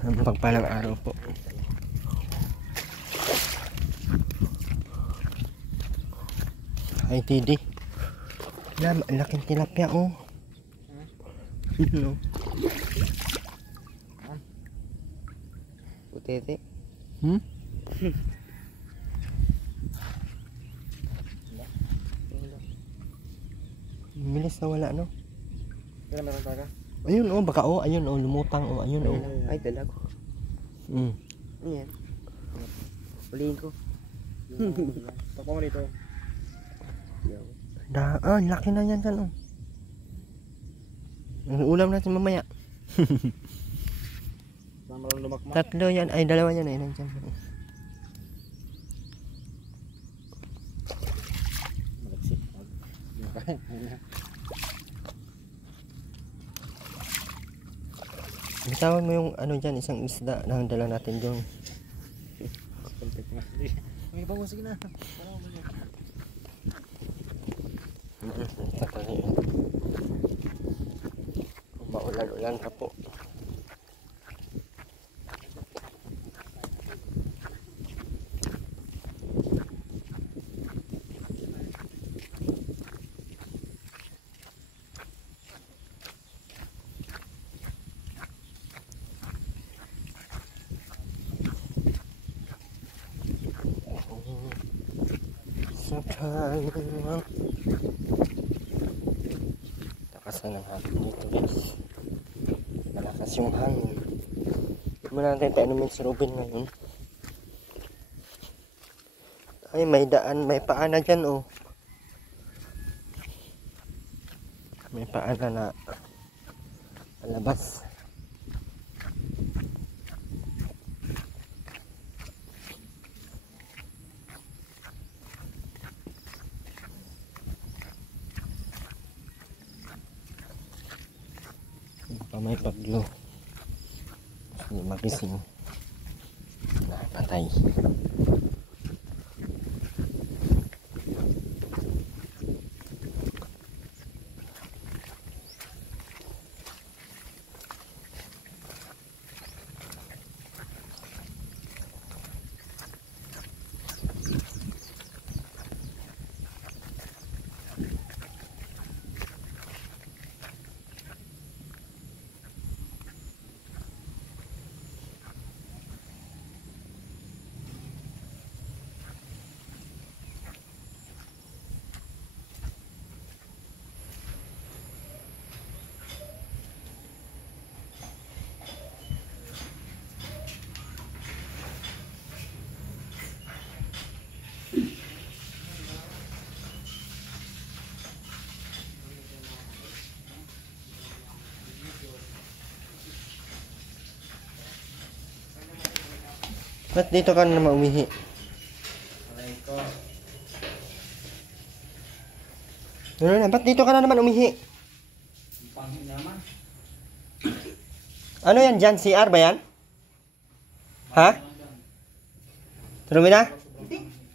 Ang pagpalang araw po. Ay, Tidi. Ang laking tilapia, oh. No. Putete. Bilis na wala, no? Kaya meron taga? Ayun, oh, baka, oh, ayun, oh, lumutang, oh, ayun, oh. Ay, dalag. Ayan. Ulihin ko. Takpa mo dito. Laki na yan dyan, oh. Ang ulam natin mamaya. Tatlo yan, ay dalawa yan, ay nandiyan. Bitawan mo yung ano dyan, isang isda na dala natin dyan. May bago, sige na. Maulan-ulan ka po. Takasan ng hapon dito, guys. Malakas yung hangin. Hindi mo natin tainumin si Ruben ngayon. Ay, may daan, may paana dyan, oh. May paana na palabas. May paglo. Hindi magising. Napatay. Ba't dito ka na naman umihi? Ano na? Ba't dito ka na naman umihi? Ano yan dyan? CR ba yan? Ha? Turumi na?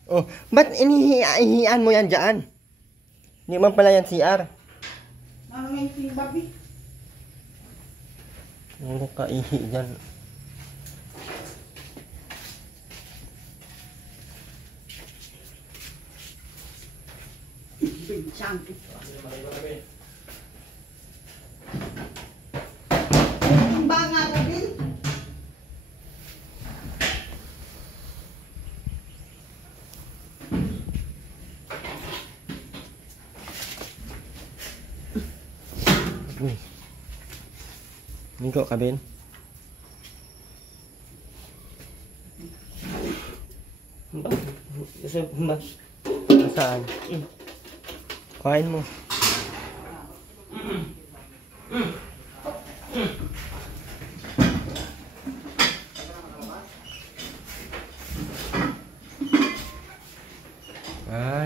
Oh, ba't inihian mo yan dyan? Hindi man pala yan CR. Ano ka ihi dyan? Nigo ka, Ben? Saan? Kain mo.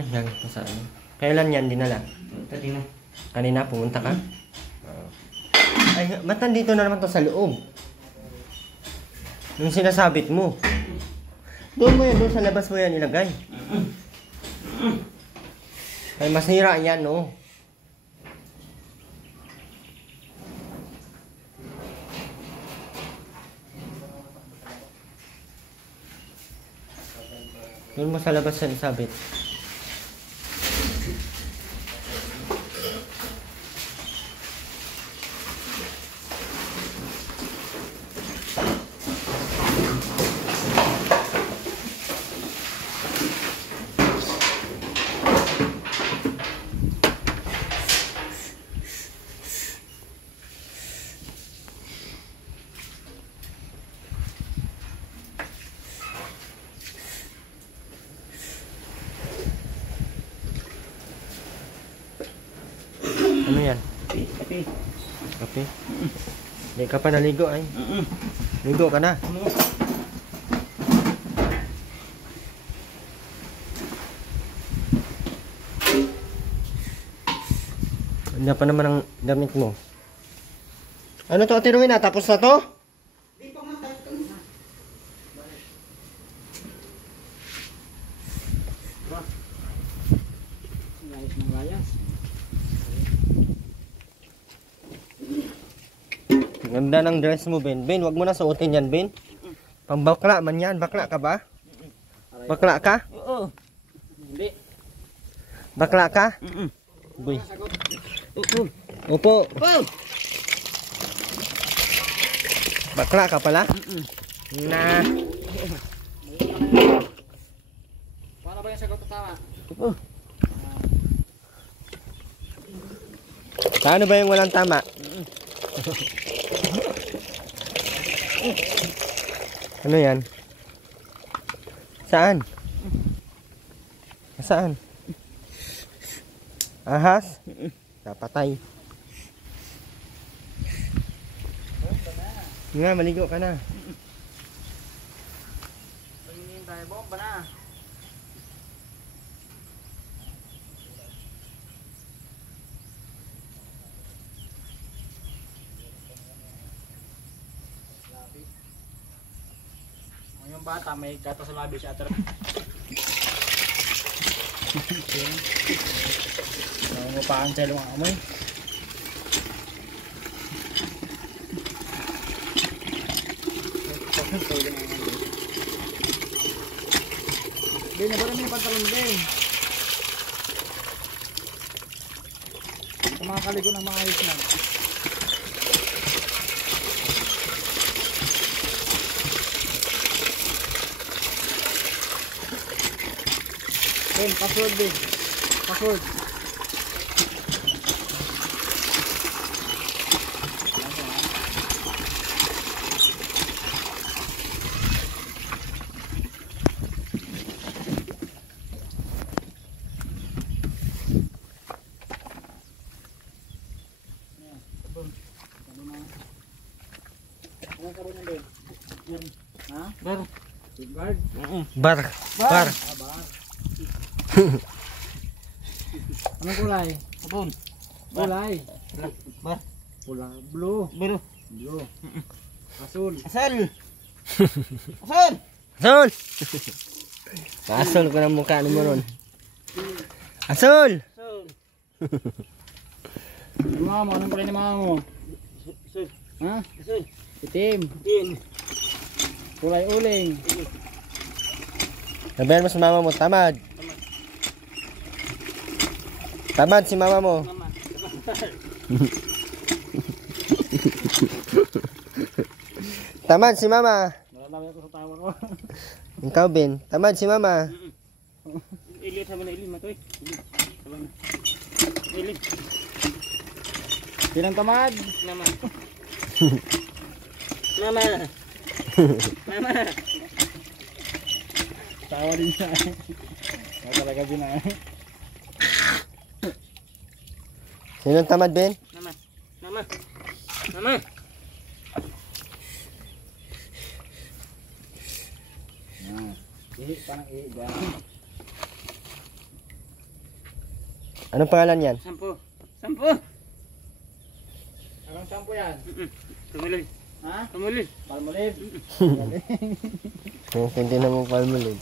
Yan pa saan? Kailan yan dinala? Kanina. Kanina pumunta ka? Ay, ba't nandito na naman to sa loob? Yung sinasabit mo. Doon mo yan, doon sa labas mo yan ilagay. Ay, masira yan, no? Doon mo sa labas yan isabit. Ano yan? Kape. Kape? Hindi ka pa naligo ay. Ligo ka na. Hindi pa naman ang damit mo. Ano to, Ate Rowena? Tapos na to? Layas ng layas. Ganda ng dress mo, Ben. Ben, wag mo na suotin yan, Ben. Pambakla man yan. Bakla ka ba? Bakla ka? Oo. Hindi. Bakla ka? Boy. Opo. Bakla ka pala? Na. Paano ba yung sagot na tama? Paano ba yung walang tama? Ano yan? Saan? Saan? Ahas? Napatay. Nga, maligo ka na. Pagingin tayo, bomba na. Yung bata may kata sa labi siya atar. Nangungupaan sa ilong amoy. Din, nabara mo yung pantalon din. Sa mga kaligo ng mga ayos na. Ben, password din. Password. Anong sabon yan, Ben? Ha? Bar. Guard? Bar. Bar. Bar. Anong kulay? Sabon. Kulay. Bar. Pula. Blue. Blue. Blue. Asul. Asal. Asal. Asal. Asal ko ng mukha mo ron. Asal. Asul. Ano mga mo? Anong kulay ni mga mo? Asul. Ha? Asul. Itim. Itim. Kulay uling. Sabihan mo sa mama mo, tamad. Tamad si mama mo. Tamad si mama. Nalalami ako sa tawa ko. Ikaw, Ben. Tamad si mama. Ilit sabi na ilit matoy. Ilit. Sinang tamad? Mama. Mama. Mama. Tawa din siya. Nga talaga din ah. Sinong tamad, Ben? Mama. Mama. Mama. Parang iiga. Anong pangalan yan? Sampo. Sampo. Anong sampo yan? Tumulid. Ha? Tumulid. Palmolive. Hindi na mo palmulid.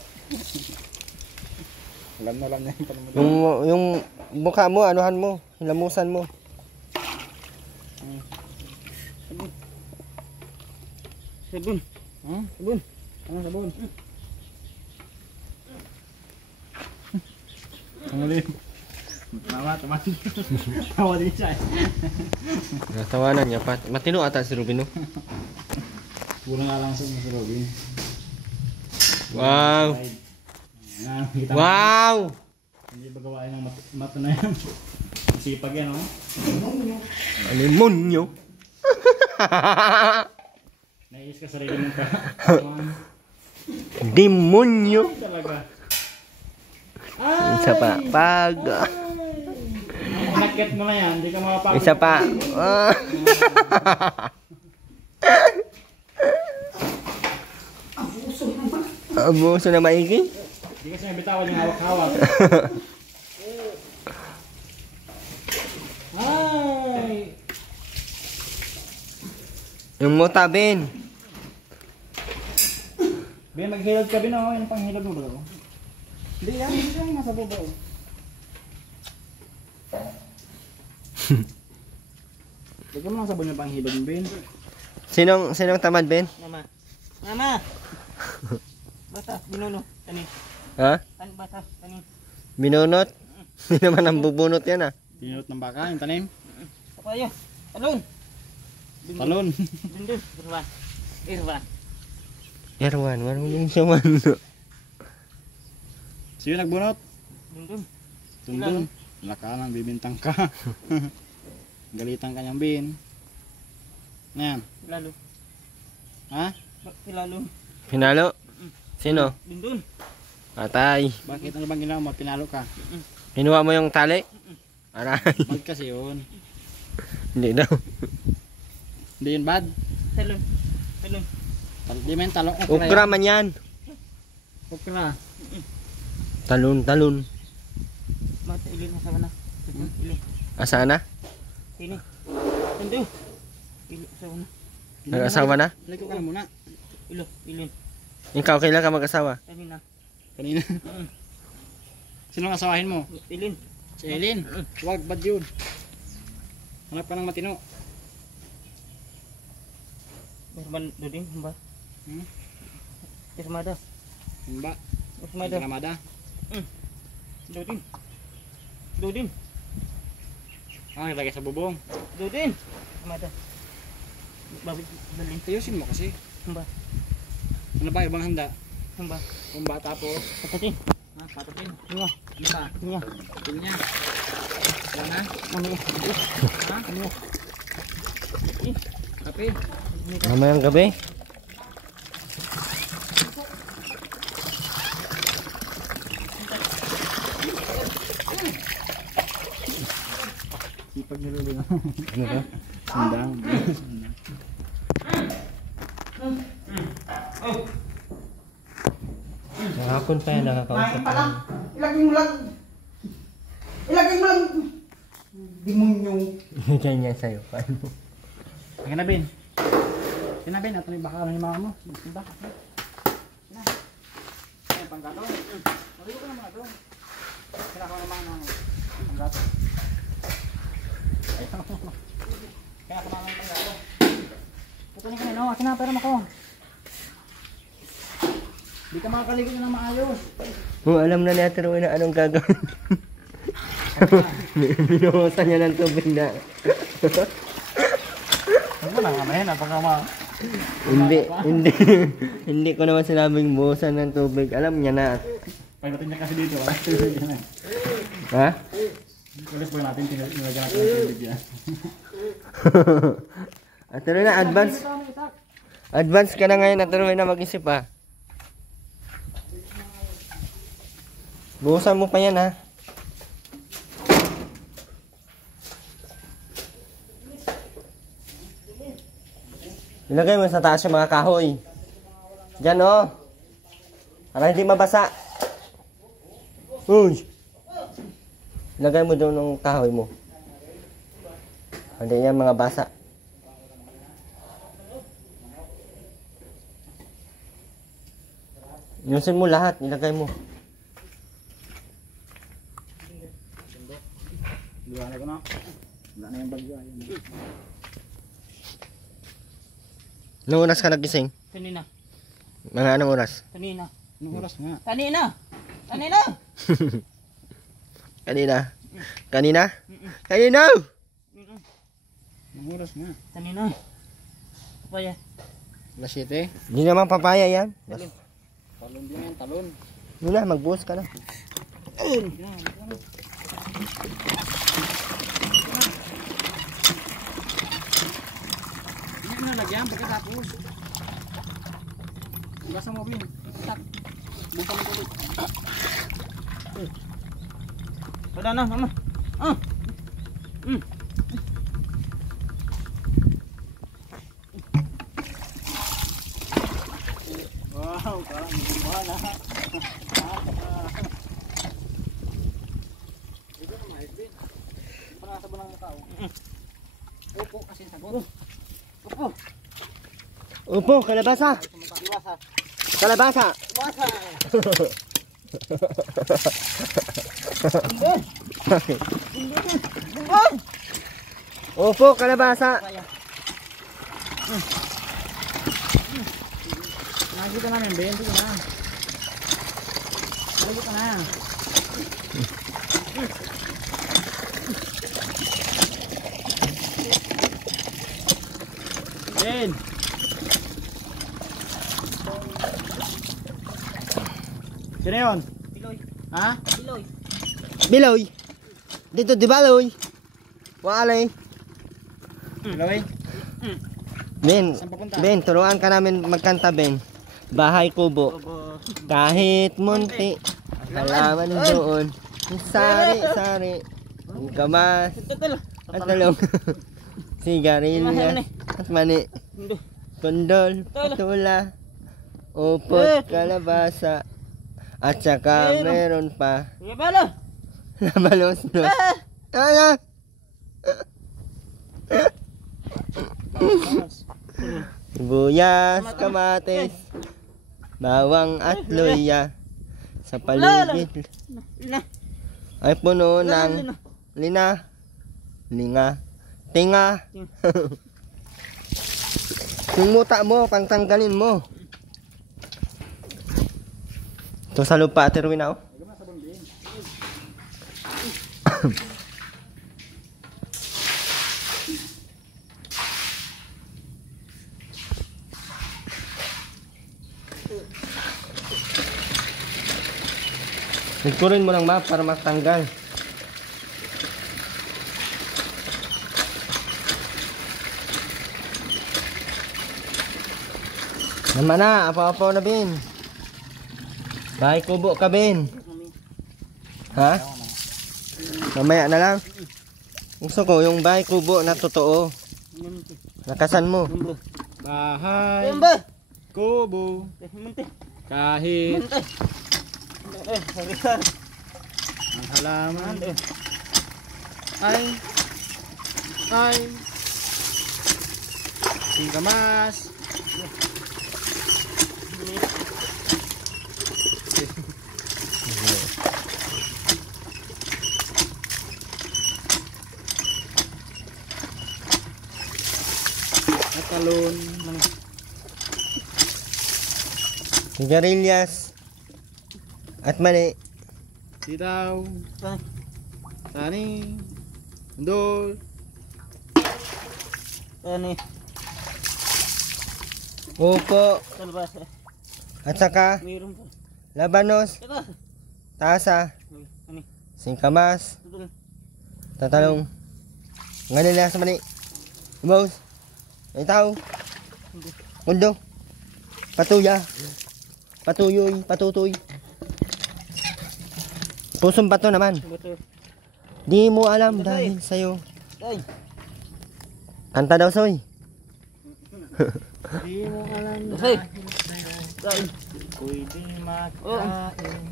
Alam na lang yan palmolive. Yung mukha mo, anuhan mo, hilamusan mo. Sabon. Ha? Sabon. Anong sabon? Ang ulit. Tawa. Tawa din siya eh. Natawanan niya pa. Matino ata si Ruben, no? Kulang nga lang sa Robin. Wow! Kita mo. Wow! Hindi ba gawain ng mato na yan? Sipag yan, oh. Alimonyo! Naiis ka sarili mong pa. Demonyo! Talaga. Isa pa. Pag. Nakit mo na yan, hindi ka makapagod. Isa pa. Abuso na maigi? Hindi kasi nabitawan yung hawak-hawak. Ay! Yung muta, Ben. Ben, maghilod ka, Ben, oh. Yan pang hilod mo ba? Hindi yan, hindi yan. Nasa baba, oh. Lagyan mo lang sabon yung pang hilod mo, Ben. Sinong tamad, Ben? Mama. Bata, binuno. Tani. Ha? Tan bata, tani. Binunot? Hindi naman ang bubunot yan, ah. Pinulot ng baka, yung tanim. Apa yo? Talon. Talon. Dundun. Irwa. Erwan, wala mo yung saman. Sino nagbunot? Dundun. Tundun. Laka lang, bibintang ka. Galitan ka niyang bin. Ayan. Lalo. Ha? Lalo. Hinalo? Sino? Dundun. Patay. Bakit ano bang ginawa mo? Pinalo ka. Hinuha mo yung tali? Aray. Bad kasi yun. Hindi daw. Hindi yun bad. Talon. Di man talong Ukra man yan. Ukra. Talon. Mata ilin sa mana. Ilin. Asaan na? Sini. Dundun. Ilin sa mana. Nag-asawa na? Ligo ka na muna. Ilin. Ikaw, kailan ka mag-asawa? Kanina. Kanina. Sino ang asawahin mo? Ilin. Si Eileen. Huwag, bad yun. Hanap ka ng matino. Irman dudin hamba. Hmm? Irmada. Himba. Irmada. Ramada. Dudin. Ah, nilagay sa bubong. Dudin. Irmada. Babit dalin. Ayusin mo kasi. Hamba. Ano ba ibang handa? Hamba. Kumba tapos. Patatin. Ha, patatin. Niya. Ano ba? Niya. Pinya. Wala na? Mami. Ha? Niya. Kape. Mamayang gabi. Sipag nilulo na. Ano ba? Sandang. Hapon pa yan nakakausap. Ilagay mo lang. Demonyo. Ganyan sa'yo. Paano? Sige na, Ben. Sige na, Ben. At may baka ni mama mo. Diba? Na. Ay, panggato. Maligo ka na mga doon. Kinakawa naman ng panggato. Ayaw. Kaya ka naman ng panggato. Putunin ka na, no? Kinapera mo ko. Di ka makakaligo na maayos. Alam na ni Ate Rowena anong gagawin. Binuhusan niya ng tubig na. Ano na nga na yan? Hindi ko naman sinabing buhusan ng tubig. Alam niya na. Pagdating niya kasi dito. Ha? Kalis pa natin, nilagyan natin ng tubig yan. Ate Rowena, advance ka na ngayon, Ate Rowena, mag-isip ha. Buhusan mo pa yan ha. Ilagay mo sa taas yung mga kahoy. Diyan oh. Para hindi mabasa. Uy. Ilagay mo doon ng kahoy mo. Hindi yan mga basa. Yusin mo lahat. Ilagay mo. Liwanag ko na. Wala na yung bagyo. Anong oras ka nagising? Kanina. Mga anong oras? Kanina. Anong oras nga? Kanina. Kanina. Kanina? Kanina! Ang oras nga. Kanina. Papaya. Alas 7. Hindi naman papaya yan. Talon din yan, talon. Yun na, magbuhos ka na. Hindi mo nalagyan, pagkatapos. Gasa mo, Bin. Tak. Buka mo tuloy. Wala na, mama. Ah. Wow, parang wala. Ito na mais, Bin. Panasa ba ng mukha? Opo, kasi sagot. Opo. Upo, kalabasa. Iwasa. Kalabasa. Iwasa. Upo, kalabasa. Nakikita namin, Ben. Sige na. Nakikita na. Ben. Sino yun? Piloy. Ha? Piloy. Biloy. Dito, di baloy. Waalay. Loy. Ben, Saan papunta? Ben, turuan ka namin magkanta, Ben. Bahay kubo. Opo. Kahit munti. Halaman doon. Sari-sari. Kamas. Tutul. At talong. Sigarilya. At mani. Kondol. Patula. Upot. Kalabasa. At saka meron pa. Sige bala. Labalos no. Ano? Sibuyas, kamatis, bawang at luya. Sa paligid Na. ay puno ng linga, tinga. Yung muta mo, pangtanggalin mo. Ito sa lupa, Terwin ako. Ikurin mo ng map para matanggal. Naman na, apa-apa na, Ben. Bahay kubo ka, Ben. Ha? Mamaya na lang. Gusto ko yung bahay kubo na totoo. Nakasan mo. Bahay. Tumba. Kubo. Munti. Kahit Munti. Sorry. ang halaman ay singkamas. At talon. Sigarilyas. At mani. Sitaw. Tani. Undol. Ani. Upo. Kalbasa. At saka Mayroon pa. labanos. Ito. Tasa. Ani. Singkamas. Tutul. Tatalong. Ngayon na sa mani. Boss. Ay tao. Kundo. Patuya. Patuyoy. Patutoy. Pusong bato naman. Buto. Di mo alam dahil sa'yo. Ay. Kanta daw, Soy. Di mo alam Ay. Ay. pwede Oo. makain.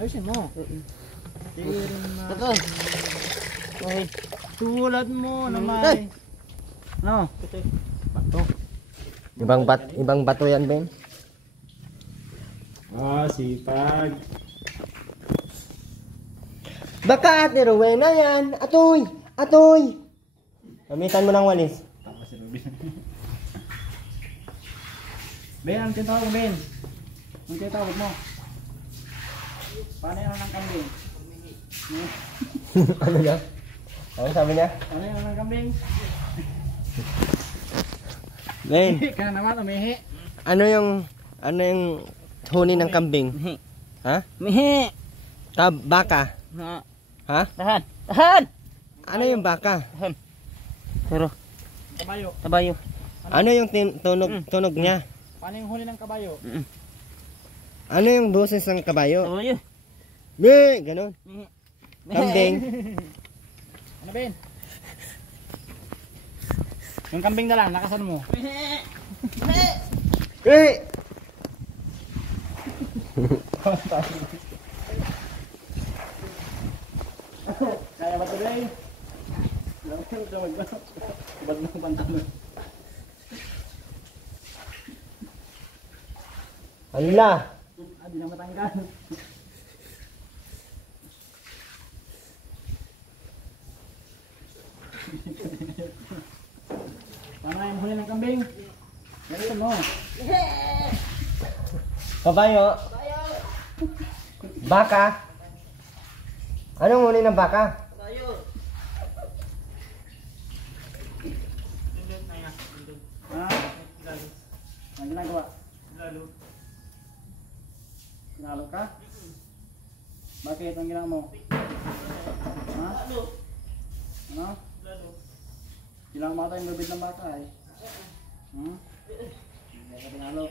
Ayusin mo. Di rin Ito. Ay. tulad mo na Ay. may no, Ito. bato. Ibang bato yan, Ben. Sipag. Baka Ate Rowena yan. Atoy! Atoy! Gamitan mo ng walis. Tapos si Ruben. Ben, ang tinatawag mo, Ben? Ang tinatawag mo? Paano yan ng kambing? Ano niya? Ano sabi niya? Ano yung mga kambing? Ben, Ka naman, umihi. ano yung huni ng kambing? Mihi. Ha? Mihi. Baka. Ha. Ha? Tahan. Tahan. Ano yung baka? Tahan. Pero, Kabayo. kabayo. Ano yung tunog niya? Paano yung huli ng kabayo? Ano yung boses ng kabayo? Kabayo. Be, ganun. Mihi. Kambing. Ano Ben? Yung kambing na lang, nakasan mo. Be! Kaya ba ito Ben? Ba't mo pantalon? Ala! Di na matanggal. Paano yung huli ng kambing? Ganito mo. Kabayo. Baka. Anong huni ng baka? Kabayo. Ha? Ang ginagawa? Ginalo ka? Bakit? Ang ginawa mo? Ha? Ano? Ginagawa tayo yung lubid ng baka eh. Hindi ka ginalo.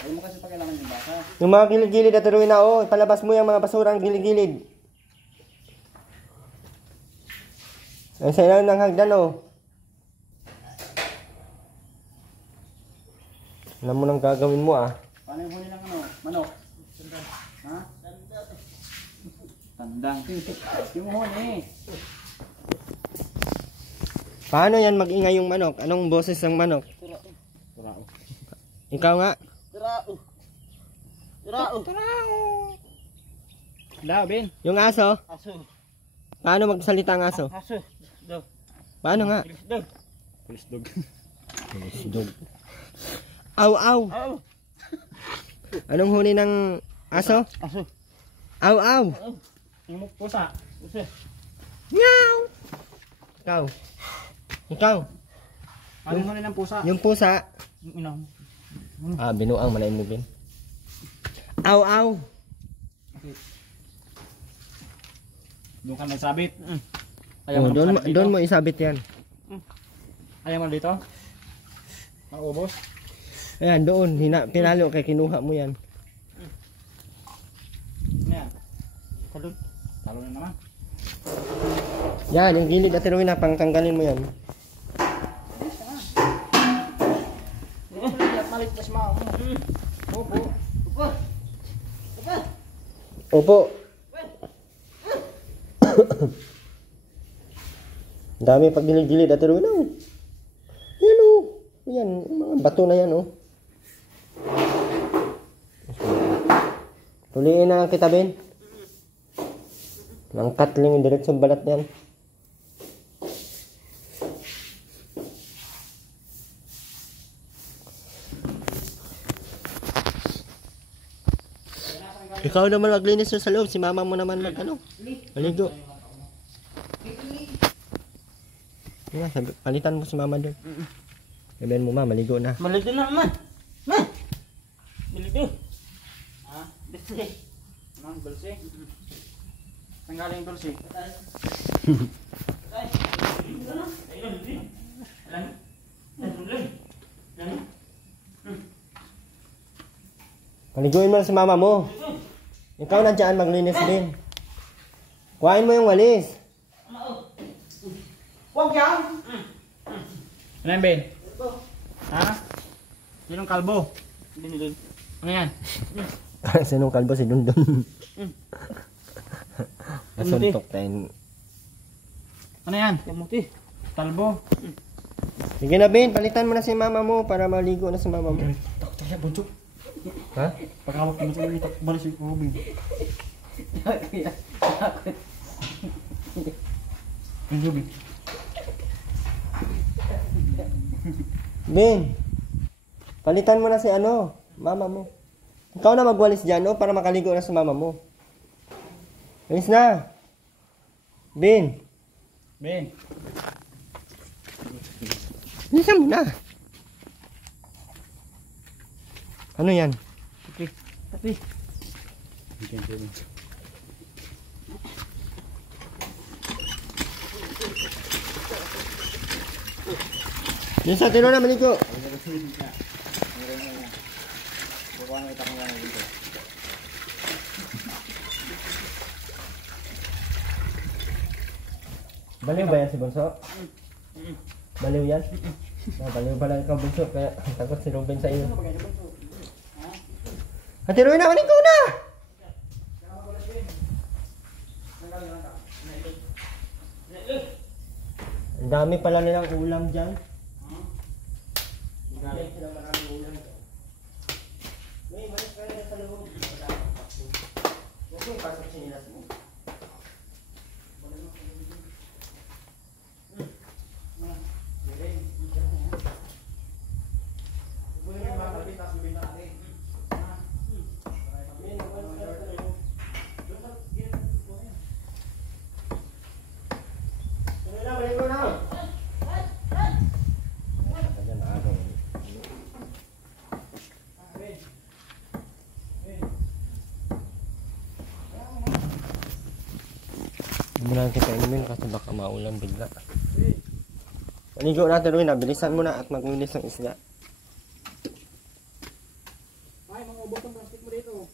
Ayaw mo kasi pa kailangan yung baka. Yung mga gilid-gilid at turuin na, oh. Palabas mo yung mga basurang gilid-gilid. Ay, sa ilalim ng hagdan, oh. Alam mo nang gagawin mo, ah. Paano yung huli ng ano? Manok? Ha? Tandang. Yung huli. Paano yan mag-ingay yung manok? Anong boses ng manok? Turao. Ikaw nga. Turao. Turao. Daw, Ben. Yung aso? Aso. Paano magsalita ang aso? Aso. Do. Paano nga? Do. Police dog. Dog. Aw, aw. Aw. Anong huni ng aso? Aso. Aw, aw. Yung pusa. Aso. Meow. Ikaw. Ikaw. Paano yung huli ng pusa? Yung pusa. Yung inaw. Ah, binuang malay mo din. Aw, aw. Doon ka nagsabit. Oh, doon mo isabit yan. Ayaw mo dito? Maubos? Ayan, doon. Pinalo kay kinuha mo yan. Ano yan? Talon. Talon na naman. Yan, yung gilid at tiruin na, pangtanggalin mo yan. Malit na si mama mo. Opo. Upo. Upo. Opo. Ang dami pag gilid-gilid at tiruin na. Yan, oh. Yan, mga bato na yan, oh. Tuliin na lang kita, Ben. Nang katling yung diretsong balat yan. Ikaw naman maglinis sa loob, si mama mo naman maligo. Yeah, palitan mo si mama doon. Sabihin mo, ma, maligo na. Maligo na naman. Ma. Maligo. Ha? Dito. Anong dulce? Tanggalin yung dulce. Paliguin mo na si mama mo. Ikaw na dyan, maglinis din. Kuhain mo yung walis. Huwag yan. Ano yan, Ben? Ha? Sinong kalbo? Dinilin. Ano yan? Sinong kalbo si Dundun? Nasuntok tayo. Ano yan? Kamuti. Talbo. Sige na, Ben, palitan mo na si mama mo para maligo na si mama mo. Takot tayo, bunso. Ha? Pagkawak mo sa ulit, balis yung kubing. Yung kubing. Ben, palitan mo na si mama mo. Ikaw na magwalis dyan, para makaligo na si mama mo. Alis na. Ben. Ben. Bilisan mo na. Ano yan? Okay. Tapi. Bilisan, tino na, maligo. Baliw ba yan si Bunso? Baliw yan? Baliw pala ikaw, Bunso. Kaya takot si Ruben sa iyo. Hatiruin na, maligo na! Ang dami pala nilang ulam dyan. May malis ka na sa loob. Huwag mo ipasok sinilas mo. Hindi mo lang kita inumin kasi baka maulan bigla. Maligo natin rin, bilisan mo na at maglinis ng isda. Ay, mga ubos ang plastic mo dito.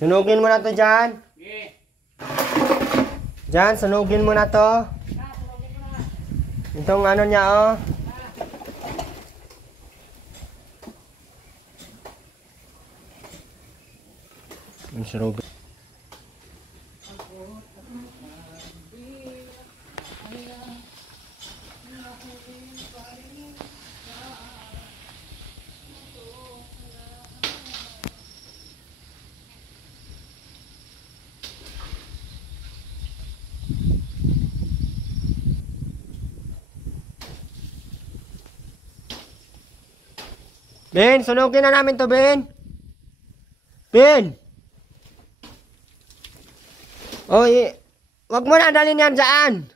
Sunugin mo na to dyan. Dyan, sunugin mo na to. Itong ano niya oh. Si Robin. Ben, sunugin na namin to, Ben. Ben. Oy, wag mo na dalhin yan dyan.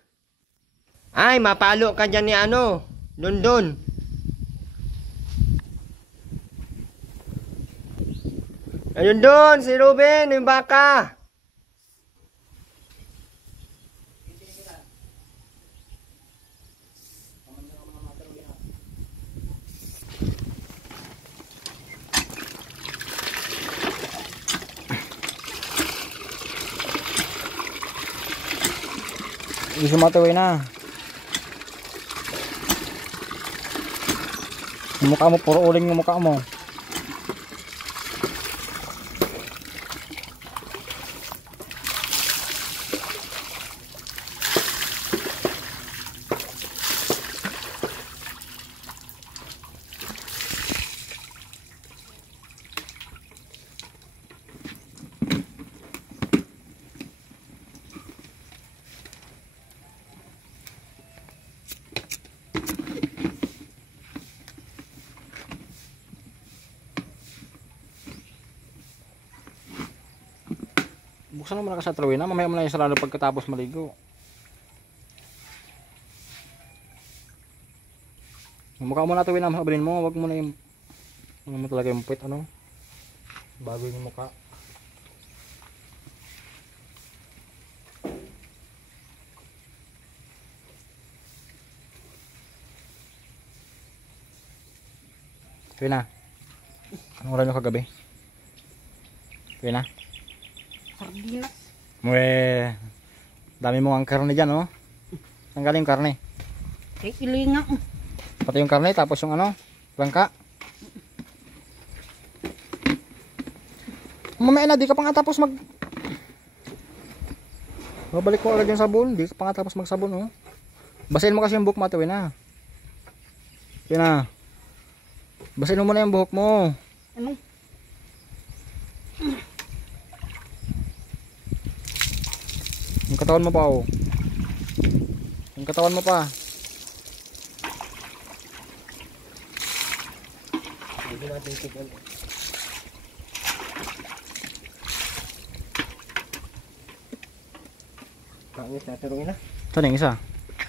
Ay, mapalo ka dyan ni ano, Dondon. Ayun doon, si Ruben, yung baka. Gusto matawin na. Yung mukha mo, puro uling yung mukha mo. Buksan mo na ka sa trawin na, mamaya mo na yung sarado pagkatapos maligo. Yung mukha mo na tawin na masabalin mo, wag mo na yung ano mo talaga yung puwit, ano, bago yung mukha. Tuwi na. Anong oras nyo kagabi? Tuwi na. Sardinas. Mwe, dami mo ang karne dyan, oh. Saan galing yung karne? Kay ilinga. Pati yung karne, tapos yung ano, bangka. Mamaya na, di ka pa nga tapos mag... Babalik ko agad yung sabon, di ka pa nga tapos magsabon, oh. Basahin mo kasi yung buhok mo, Tuwi na. Tuwi na. Basahin mo muna yung buhok mo. Ano? Yung katawan mo pa, oh. Yung katawan mo pa. natin tignan. Pangit na, turuin na. Ito na yung isa.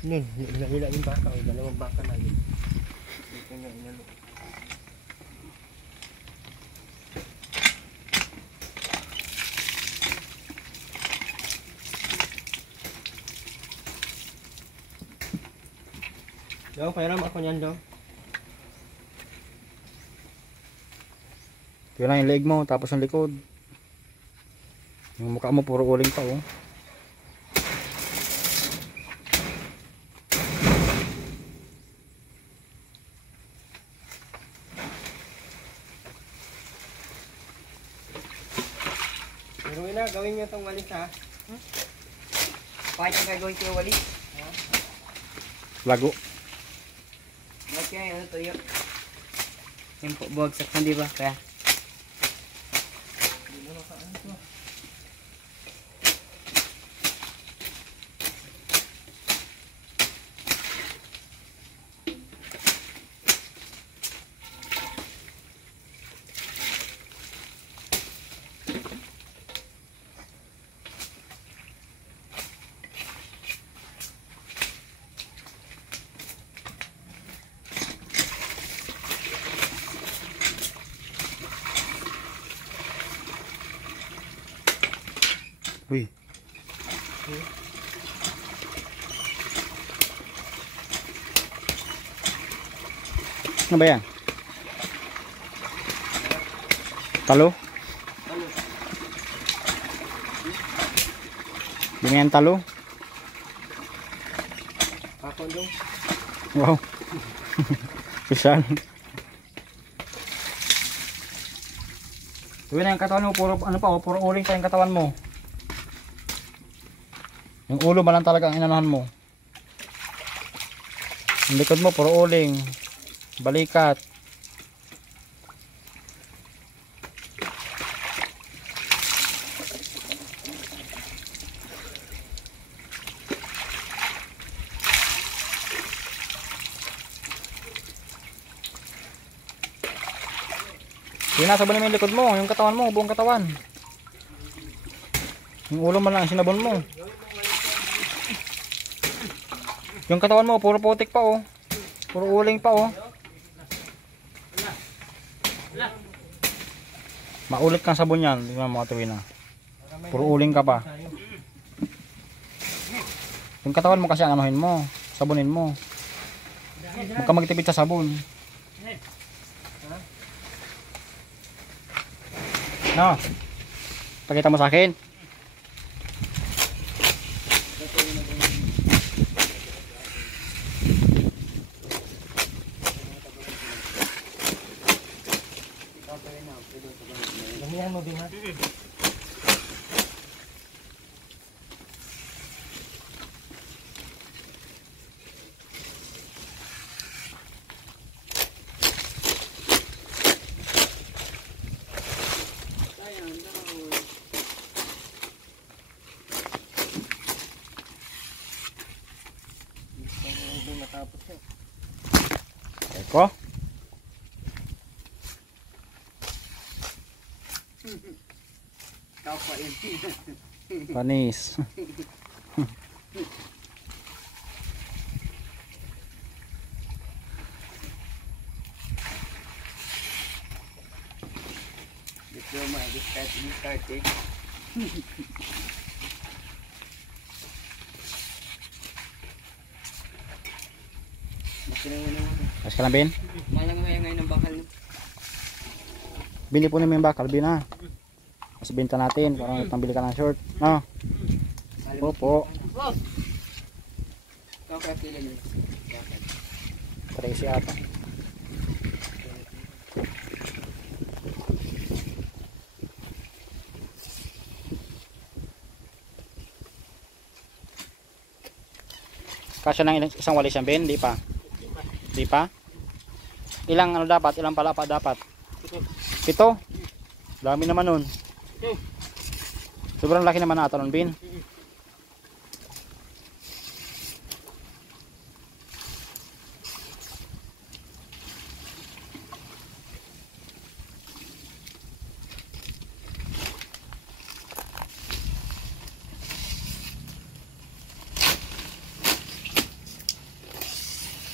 Nun, hila yung baka. O, dalawang baka na yun. Ito nga inalo. Daw, pairam ako niyan daw. Tignan lang yung leg mo, tapos yung likod. Yung mukha mo puro uling pa oh. Turuin na, gawin nyo itong walis ha. Kahit ang gagawin ko yung walis. Lago. Bakit kaya ano tuyo? Yung bugsak na di ba? Kaya Uy. Ano ba yan? Talo? Hindi yan talo? Ako daw. Wow. Pisan. Tuwin na yung katawan mo, puro ano pa, oh, puro uling pa yung katawan mo. Yung ulo ba lang talaga ang inanuhan mo? Yung likod mo, puro uling. Balikat. Sinasabonin mo yung likod mo, yung katawan mo, buong katawan. Yung ulo mo lang, sinabon mo. Yung katawan mo, puro putik pa oh. Puro uling pa oh. Maulit kang sabon yan, di ba mga tuwin na. Puro uling ka pa. Yung katawan mo kasi ang anuhin mo, sabunin mo. Huwag ka magtipid sa sabon. No. Pakita mo sa akin. Gamihan mo din ha. Hindi matapos yun. Eko. Panis. diploma, discard. Kas ka lang, Ben? Malang mo yung ngayon ng bakal. Bili po namin yung bakal, Ben ha. Mas benta natin, parang pambili ka ng short. No? Opo. Ikaw kaya pila nyo. 13 ata. Kasya ng isang walis yan, Ben? Di pa? Di pa? Ilang ano dapat? Ilang palapa dapat? 7? Dami naman nun. Sobrang laki naman na ito nun, Ben.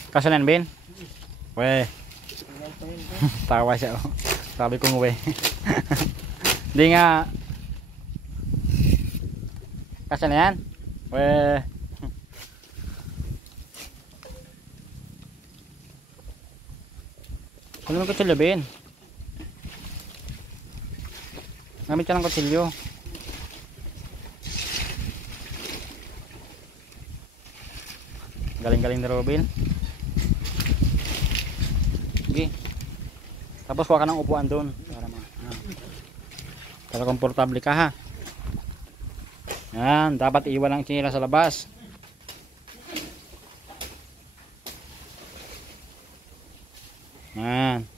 Kasya na yan, Ben? Weh. Tawa siya, oh. Sabi kong weh. Hindi nga. Kasya na yan? Weh. Kung naman kutsilyo, Ben? Gamit ka ng kutsilyo. Galing-galing ni Robin. Okay. Tapos huwag ka ng upuan doon para komportable ka, ha. Yan, dapat iwan ang tsinelas sa labas. Yan.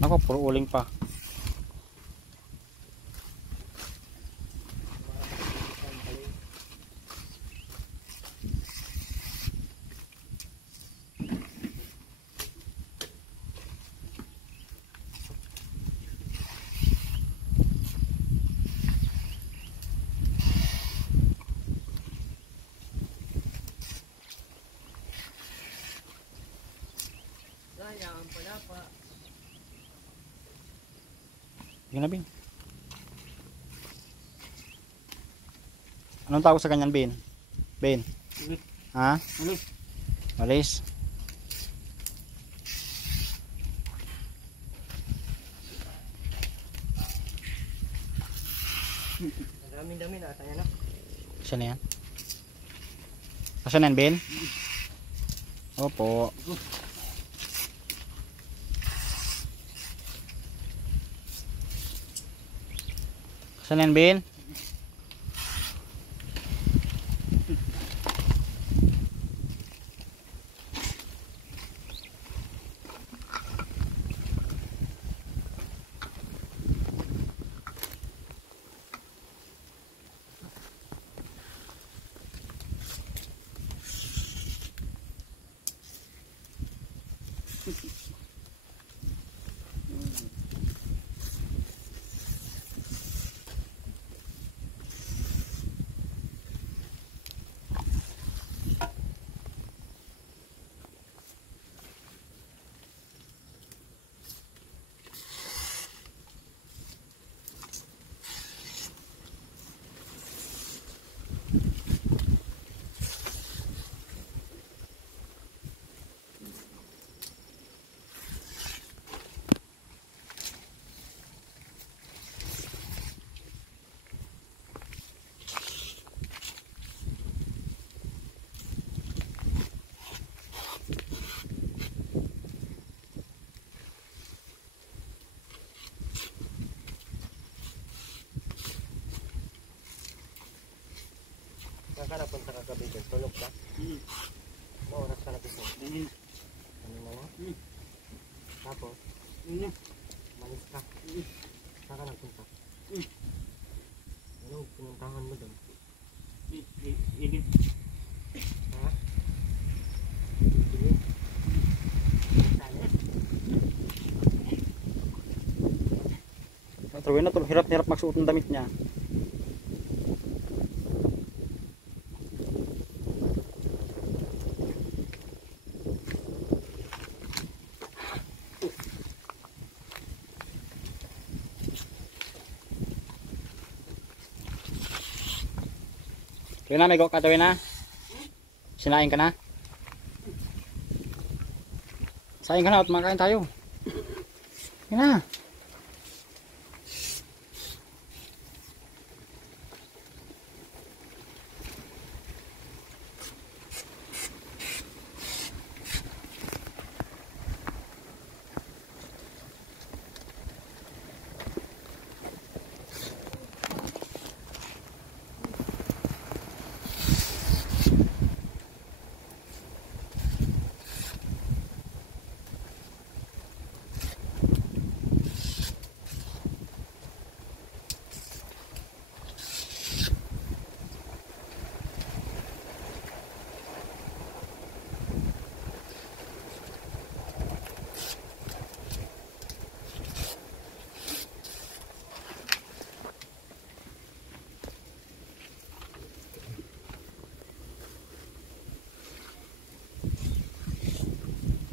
Ako, puro uling pa. Sayang pala pa. Yun na, Ben. Anong tawag sa kanyan, Ben? Ben? Ha? Walis. Walis. Dami na ata yan, ah. Kasi na yan. Kasi na yan, Ben? Opo. Kasi na yan, Ben? Saan ka napunta kagabi doon? Tulog ka? Oras ka na dito. Ano na lang? Tapos? Malis ka? Saan ka napunta? Ano pinuntahan mo doon? Igit. Ha? Sige. Natruwin na, hirap-hirap magsuot ng damit niya. Tuwin na, may go ka, tuwin na. Sinain ka na. Sain ka na at makain tayo. Tuwin na.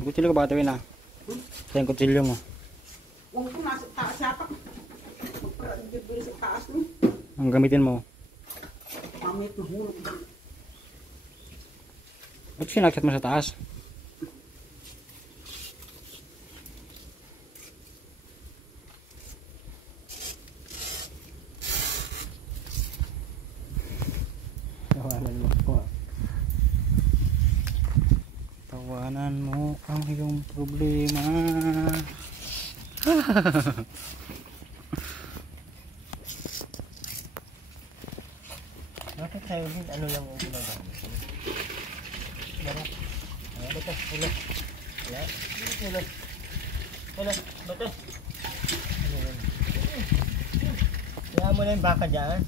Kutsilyo ka ba tawin na? Sa yung kutsilyo mo. Huwag ko nasa taas yata. Magpapagdibili sa taas mo. Ang gamitin mo. Pamit na hulog. Ba't sinakit mo sa taas? Tawanan mo po. Tawanan mo ang iyong problema. Bakit tayo din? Ano lang ang ginagamit? Ano? Ano ba ito? Ulo? Wala? Ulo? Ulo? Ba ito? Ano yun? Kaya mo na yung baka dyan.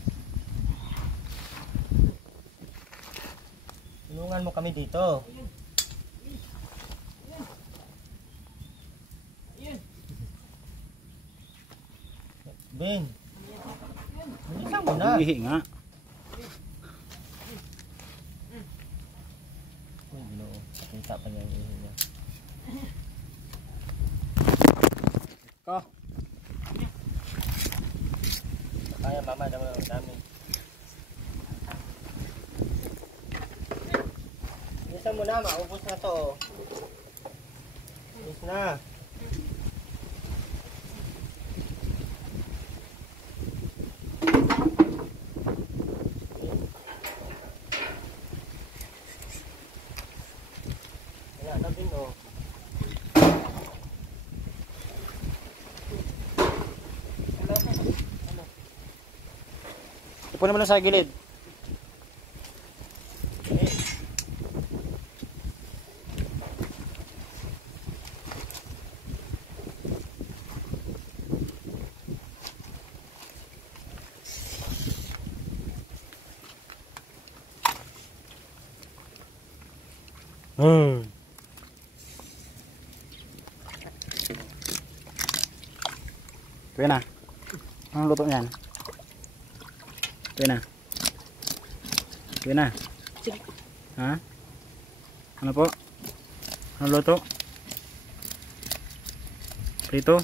Tulungan mo kami dito. Ben. Bilisan mo na. Ihi nga. Uy, Ginoo. Kita pa niya yung ihi niya. Ko. Kaya mama, dami. Bilisan mo na, maubos na to. Ubos na. Wala na din, oh. Ipo naman lang sa gilid. Ito na. Anong luto niyan? Ito na. Ito na. Ha? Ano po? Anong luto? Prito?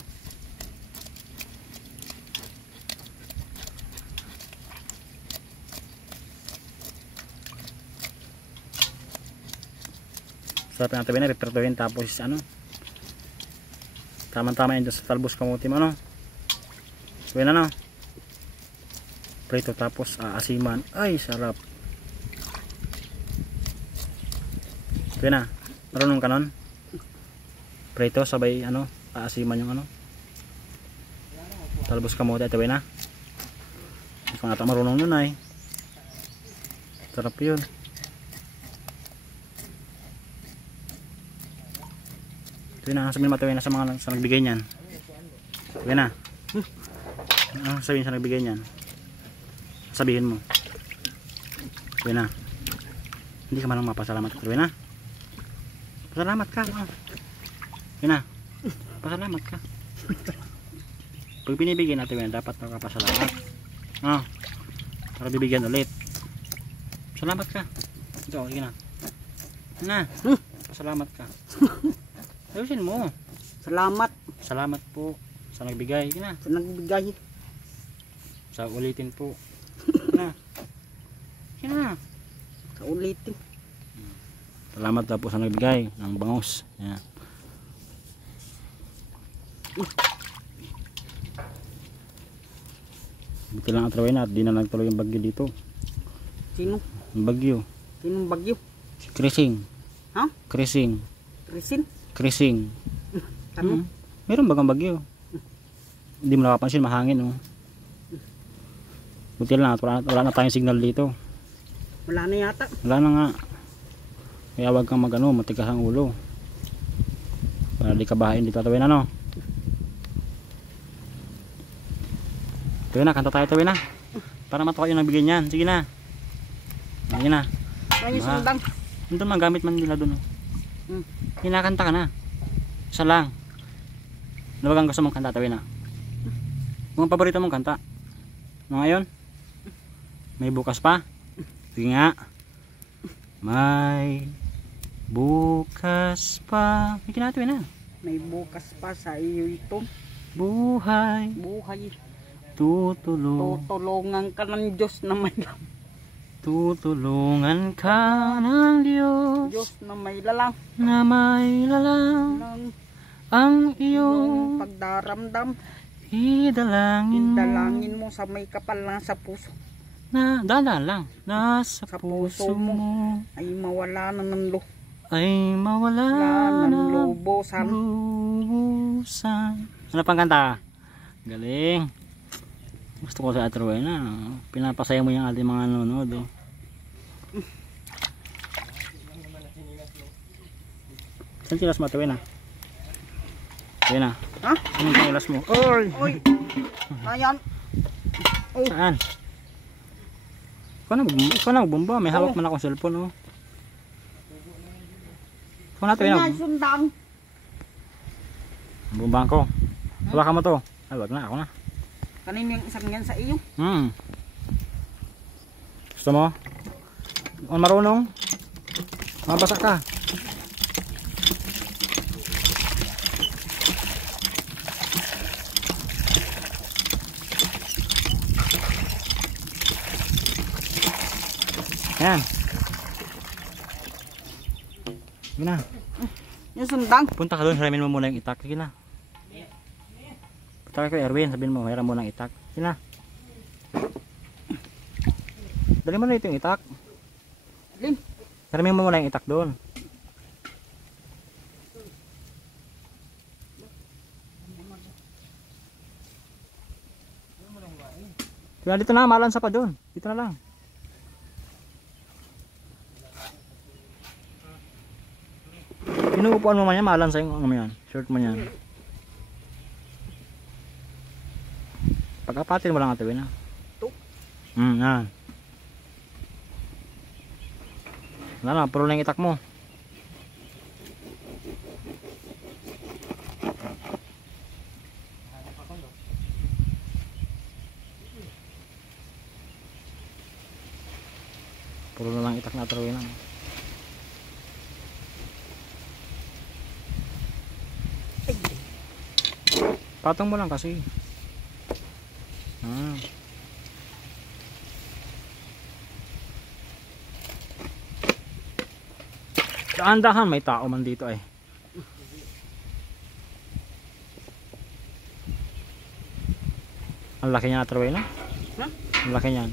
Sarap na tabi na, pipertuhin tapos ano? Tama-tama yun sa talbos kamuti mo, no? Tuwin na, no? Prito tapos asiman. Ay, sarap. Tuwin na. Marunong ka nun? Prito sabay ano? Asiman yung ano? Talbos kamuti. Tuwin na. Hindi ko nata marunong nun ay. Sarap yun. Tuwin na. Sabihin matuwin na sa mga sa nagbigay niyan. Tuwin na. Sabihin sa nagbigay niyan. Sabihin mo. Tuwin na. Hindi ka man lang mapasalamat. Tuwin na. Pasalamat ka. Tuwin na. Pasalamat ka. Pag binibigyan natin dapat nakapasalamat. Para bibigyan ulit. Salamat ka. Ito, sige na. Na. Pasalamat ka. Ayusin mo. Salamat Salamat po sa nagbigay. Sige na. sa nagbigay. Sa ulitin po. Na. Sige na. Sa ulitin. Salamat daw po sa nagbigay ng bangus. Yan. Buti lang atrawin na at di na nagtuloy yung bagyo dito. Sino? Yung bagyo. Sinong bagyo? Si Krising. Ha? Krising. Resin? Krising. Ano? Meron bagang bagyo. Hindi mo napapansin, mahangin. Oh. Buti lang at wala na tayong signal dito. Wala na yata. Wala na nga. Kaya wag kang magano, matigas ang ulo. Para di ka bahain dito tawin na, no? Tawin na, kanta tayo tawin na. Para matukoy yung nabigyan niyan. Sige na. Sige na. Ano yung sundang? Nandun man, gamit man nila dun. Kinakanta ka na. Isa lang. Ano ba ang gusto mong kanta tawin na? Mga paborito mong kanta? Ano ngayon? May bukas pa? Sige nga. May Bukas pa. May kinatuwi na. May bukas pa sa iyo ito. Buhay. Buhay. Tutulungan Tutulungan ka ng Diyos na may Tutulungan ka ng Diyos Diyos na may lalang. na may lalang Ng ang iyong iyong pagdaramdam. idalangin mo Dalangin mo sa may kapal lang sa puso. na dadan lang nasa Sa puso puso mo. mo Ay mawala na ng ay mawala ng na lubusan. lubusan. Ano pang kanta? Galing. Gusto ko sa Ate Rowena. Pinapasaya mo yung ating mga nanonood. Oh. Saan tilas mo Ate Rowena? Rowena? Ha? Anong tilas mo? Oy! Oy! Ayan! Saan? Ikaw na magbomba. May hawak man akong cellphone. Oh. Ikaw na Ate Rowena. Ayan, sundang! Bumbang ko. Hawakan mo to. Ay, wag na. Ako na. Kanina yung isang yan sa iyo. Gusto mo? Kung marunong, mabasa ka. Yan. Sige na. Yung sundang. Punta ka doon, hiramin mo muna yung itak. Sige na. Punta ka kay Erwin, sabihin mo, hiram mo ng itak. Sige na. Dali mo na ito yung itak. Alin? Hiramin mo muna yung itak doon. Kaya dito na, malansa pa doon. Dito na lang. Inuupuan mo man yan, malansa yung ano mo yan. Shirt mo yan. Pagkapatin mo lang Ate Rowena. Ito? Yan. Wala na, puro lang itak mo. Puro na lang itak na Ate Rowena. Patong mo lang kasi. Dahan-dahan, may tao man dito eh. Ang laki niya Ate Rowena. Ha? Ang laki niyan.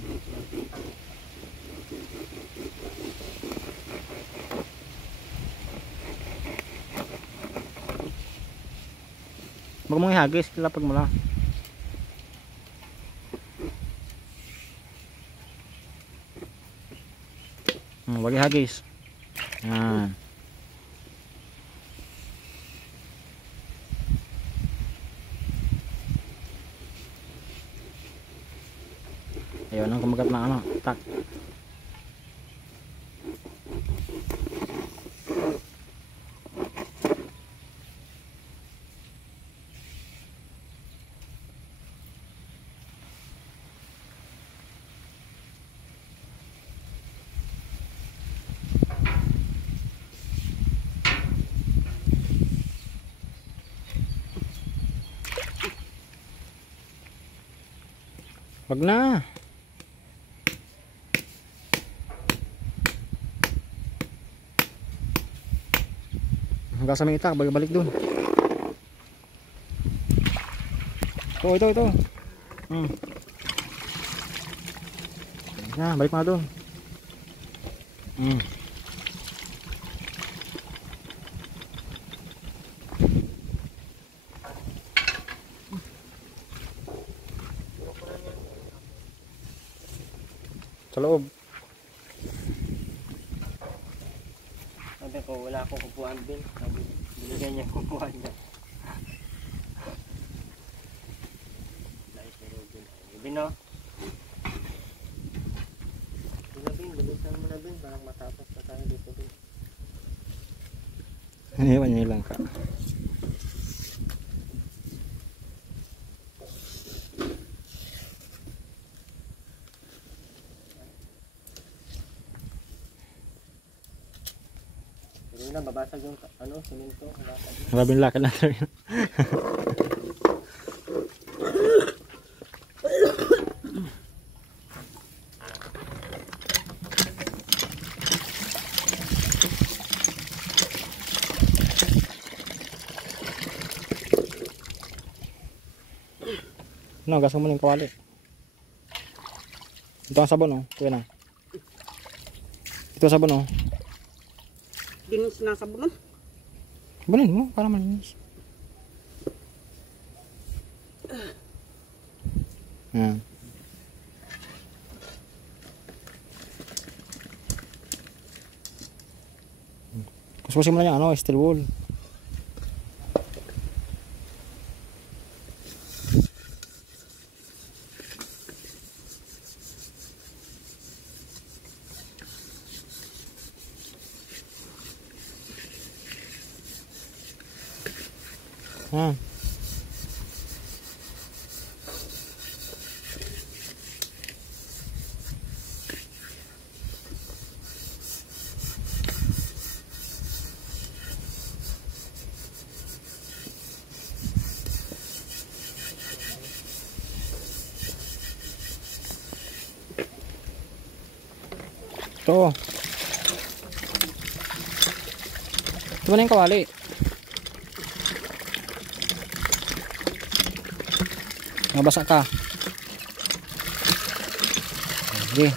Huwag mong ihagis, lapag mo lang. Huwag ihagis. Yan. Ayun ang kumagat na ano, tak. Wag na. Hanggang sa may itak, balik dun. Ito. Na, balik mo na dun. Sa loob. Sabi ko, wala akong upuan din. Sabi, binigyan niya yung upuan niya. Dahil sa Robin. Robin, no? Bin, bilisan mo na bin. Parang matapos na tayo dito bin. Iniwan niya lang ka. na, babasag yung ano, simento. Babasag. Grabe yung lakad natin. No, gasong mo na yung kawali. Ito ang sabon, oh. Kuya na. Ito ang sabon, oh. Hindi mo sinasabunan. Sabunin mo, para malinis. Yan. Kuskusin mo na yung ano, steel wool. Yan. Ito. Ito ba na yung kawali? Mabasa ka. Sige.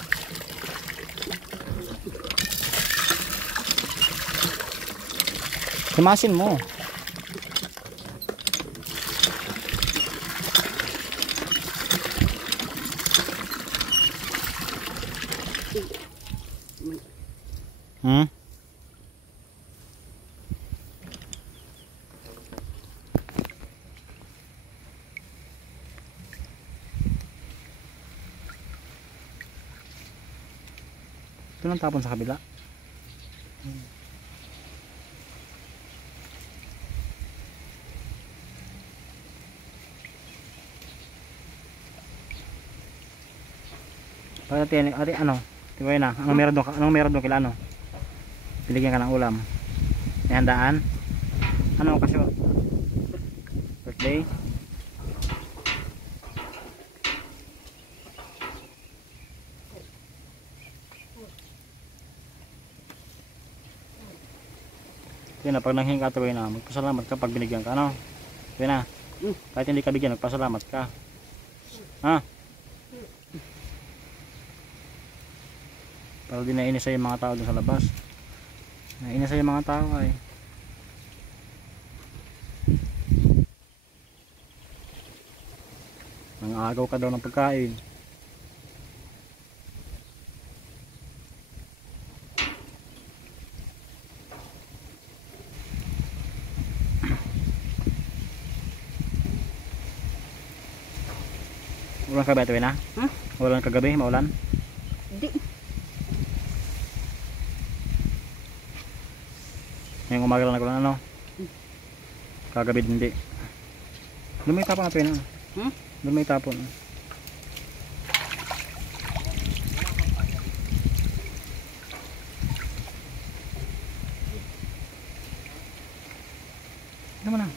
Himasin mo. Hmm? Ito lang tapon sa kabila. Para natin, ano? Diba yun na? Anong meron doon kila ano? Piligyan ka ng ulam. May handaan? Ano okasyon? Birthday? Yun na, pag nanghingi ka tuloy na, magpasalamat ka pag binigyan ka, ano? Yun na, kahit hindi ka bigyan, magpasalamat ka. Ha? Para din nainis sa'yo yung mga tao dun sa labas. Nainis sa'yo yung mga tao ay. Nangagaw ka daw ng pagkain. Ulan ka ba ito na? Huh? Ulan kagabi, maulan? Hindi. Ngayong umaga lang nagulan, ano? Kagabi hindi. Doon may tapon natin, ano? Doon may tapon. Ano mo na?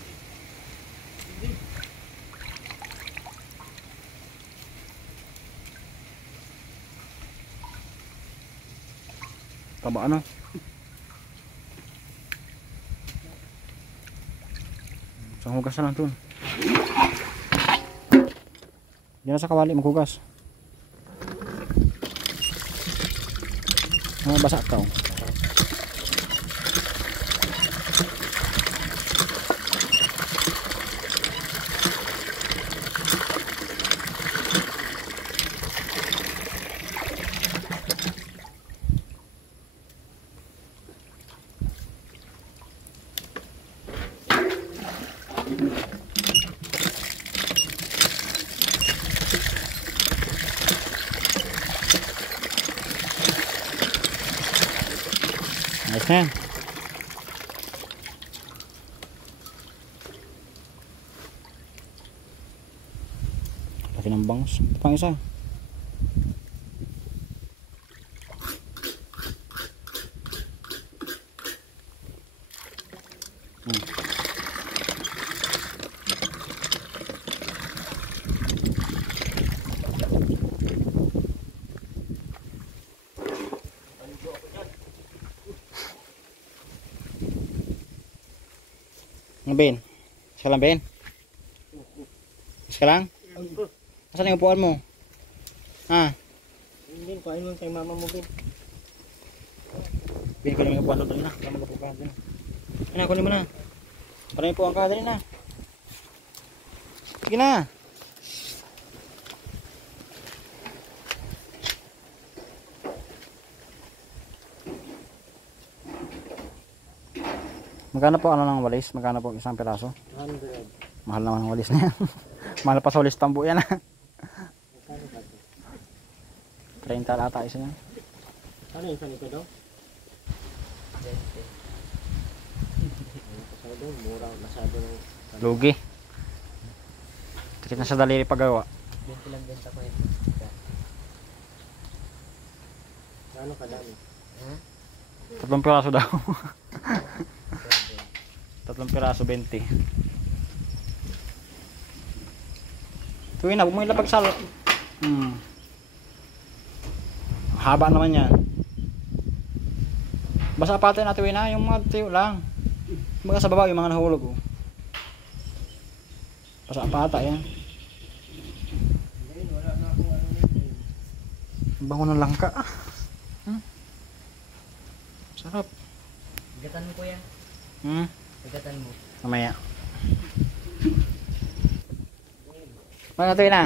Taba ano? Isang hugas na lang dun. Diyan na sa kawali maghugas. Basa ka. Ayos na yan. Laki ng bangus. Ito pang isa. Ano, Ben? Isa lang, Ben? Isa lang? Asan yung upuan mo? Ha? Hindi, kain mo kay mama mo, Ben. Ben, kunin mo yung upuan doon na. Kaya mag-upo ka doon. Ano, kunin mo na. Kunin mo yung upuan ka doon na. Sige na. Magkano po ano ng walis? Magkano po isang piraso? 100. Mahal naman ang walis na yan. Mahal pa sa walis tambo yan. 30 ata isa yan. Ano yung sanito daw? Masyado, mura, masyado ng... Lugi. Tikit na sa daliri paggawa. 20 lang benta ko yun. Ano kadami? 3 piraso daw. 3 piraso 20. Tuwin na, huwag mo ilapag sa... Haba naman yan. Basta patay na tuwin na, yung mga tuyo lang. Mga sa baba, yung mga nahulog. Oh. Basta pata yan. Bango ng langka. Sarap. Igatan mo kuya. Igatan mo. Mamaya. Mga tuwin na.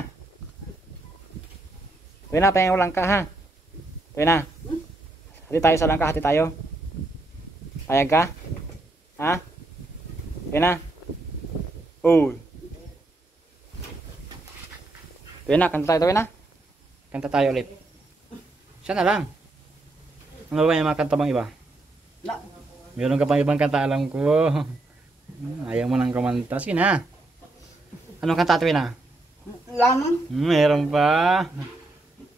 Tuwin na, pahingin lang ka ha. Tuwin na. Hati tayo sa langka, hati tayo. Payag ka? Ha? Tuwin na. Uy. Tuwin na, kanta tayo tuwin na. Kanta tayo ulit. Siya na lang. Ano ba yung mga kanta bang iba? La. Meron ka pang ibang kanta, alam ko. Ayaw mo nang kumanta. Sige na. Anong kanta tuwin na? Lamang. Meron pa.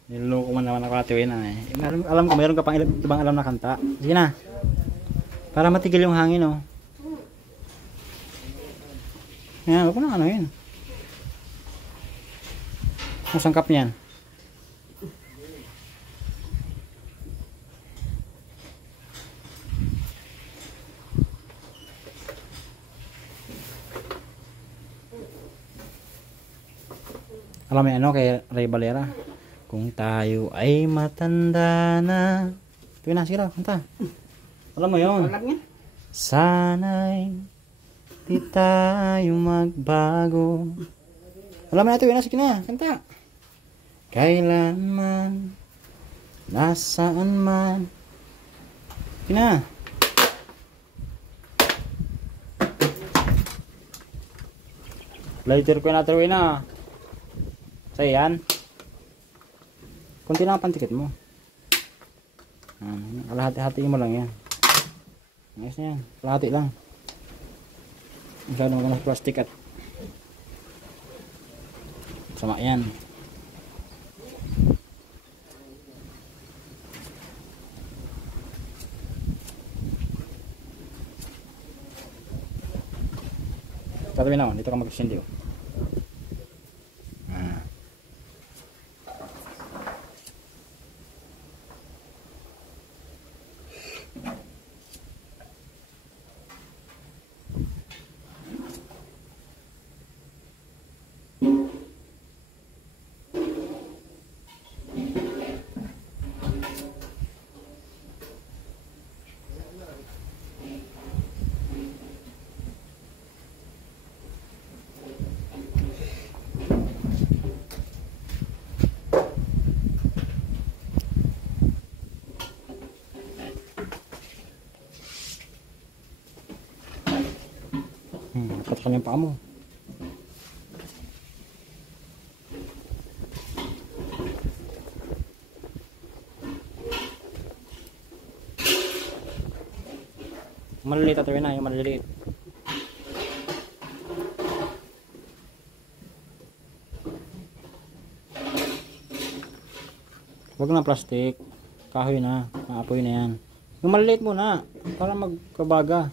Niloko man naman ako natuwin na eh. Alam ko meron ka pang ibang alam na kanta. Sige na. Para matigil yung hangin oh. Yan, huwag mo na ano yun. Ang sangkap niyan. Alam mo ano kay Ray Valera? Kung tayo ay matanda na. Tuwin na, sige raw, kanta. Alam mo yun. Alam niya. Sana'y di tayo magbago. Alam mo na, tuwin na, sige na, kanta. Kailanman, nasaan man. Sige na. Lighter ko na, tuwin na. Sa'yo yan. Kunti lang ang pantikit mo. Kalahati-hati mo lang yan. Ayos na yan. Kalahati lang. Masyado naman ng plastic at sama yan. Tatabi naman. Dito ka mag-sindi oh. Katakal yung paa mo. Maliliit at na, yung maliliit. Huwag na plastic. Kahoy na. Naapoy na yan. Yung maliliit muna. Para magkabaga.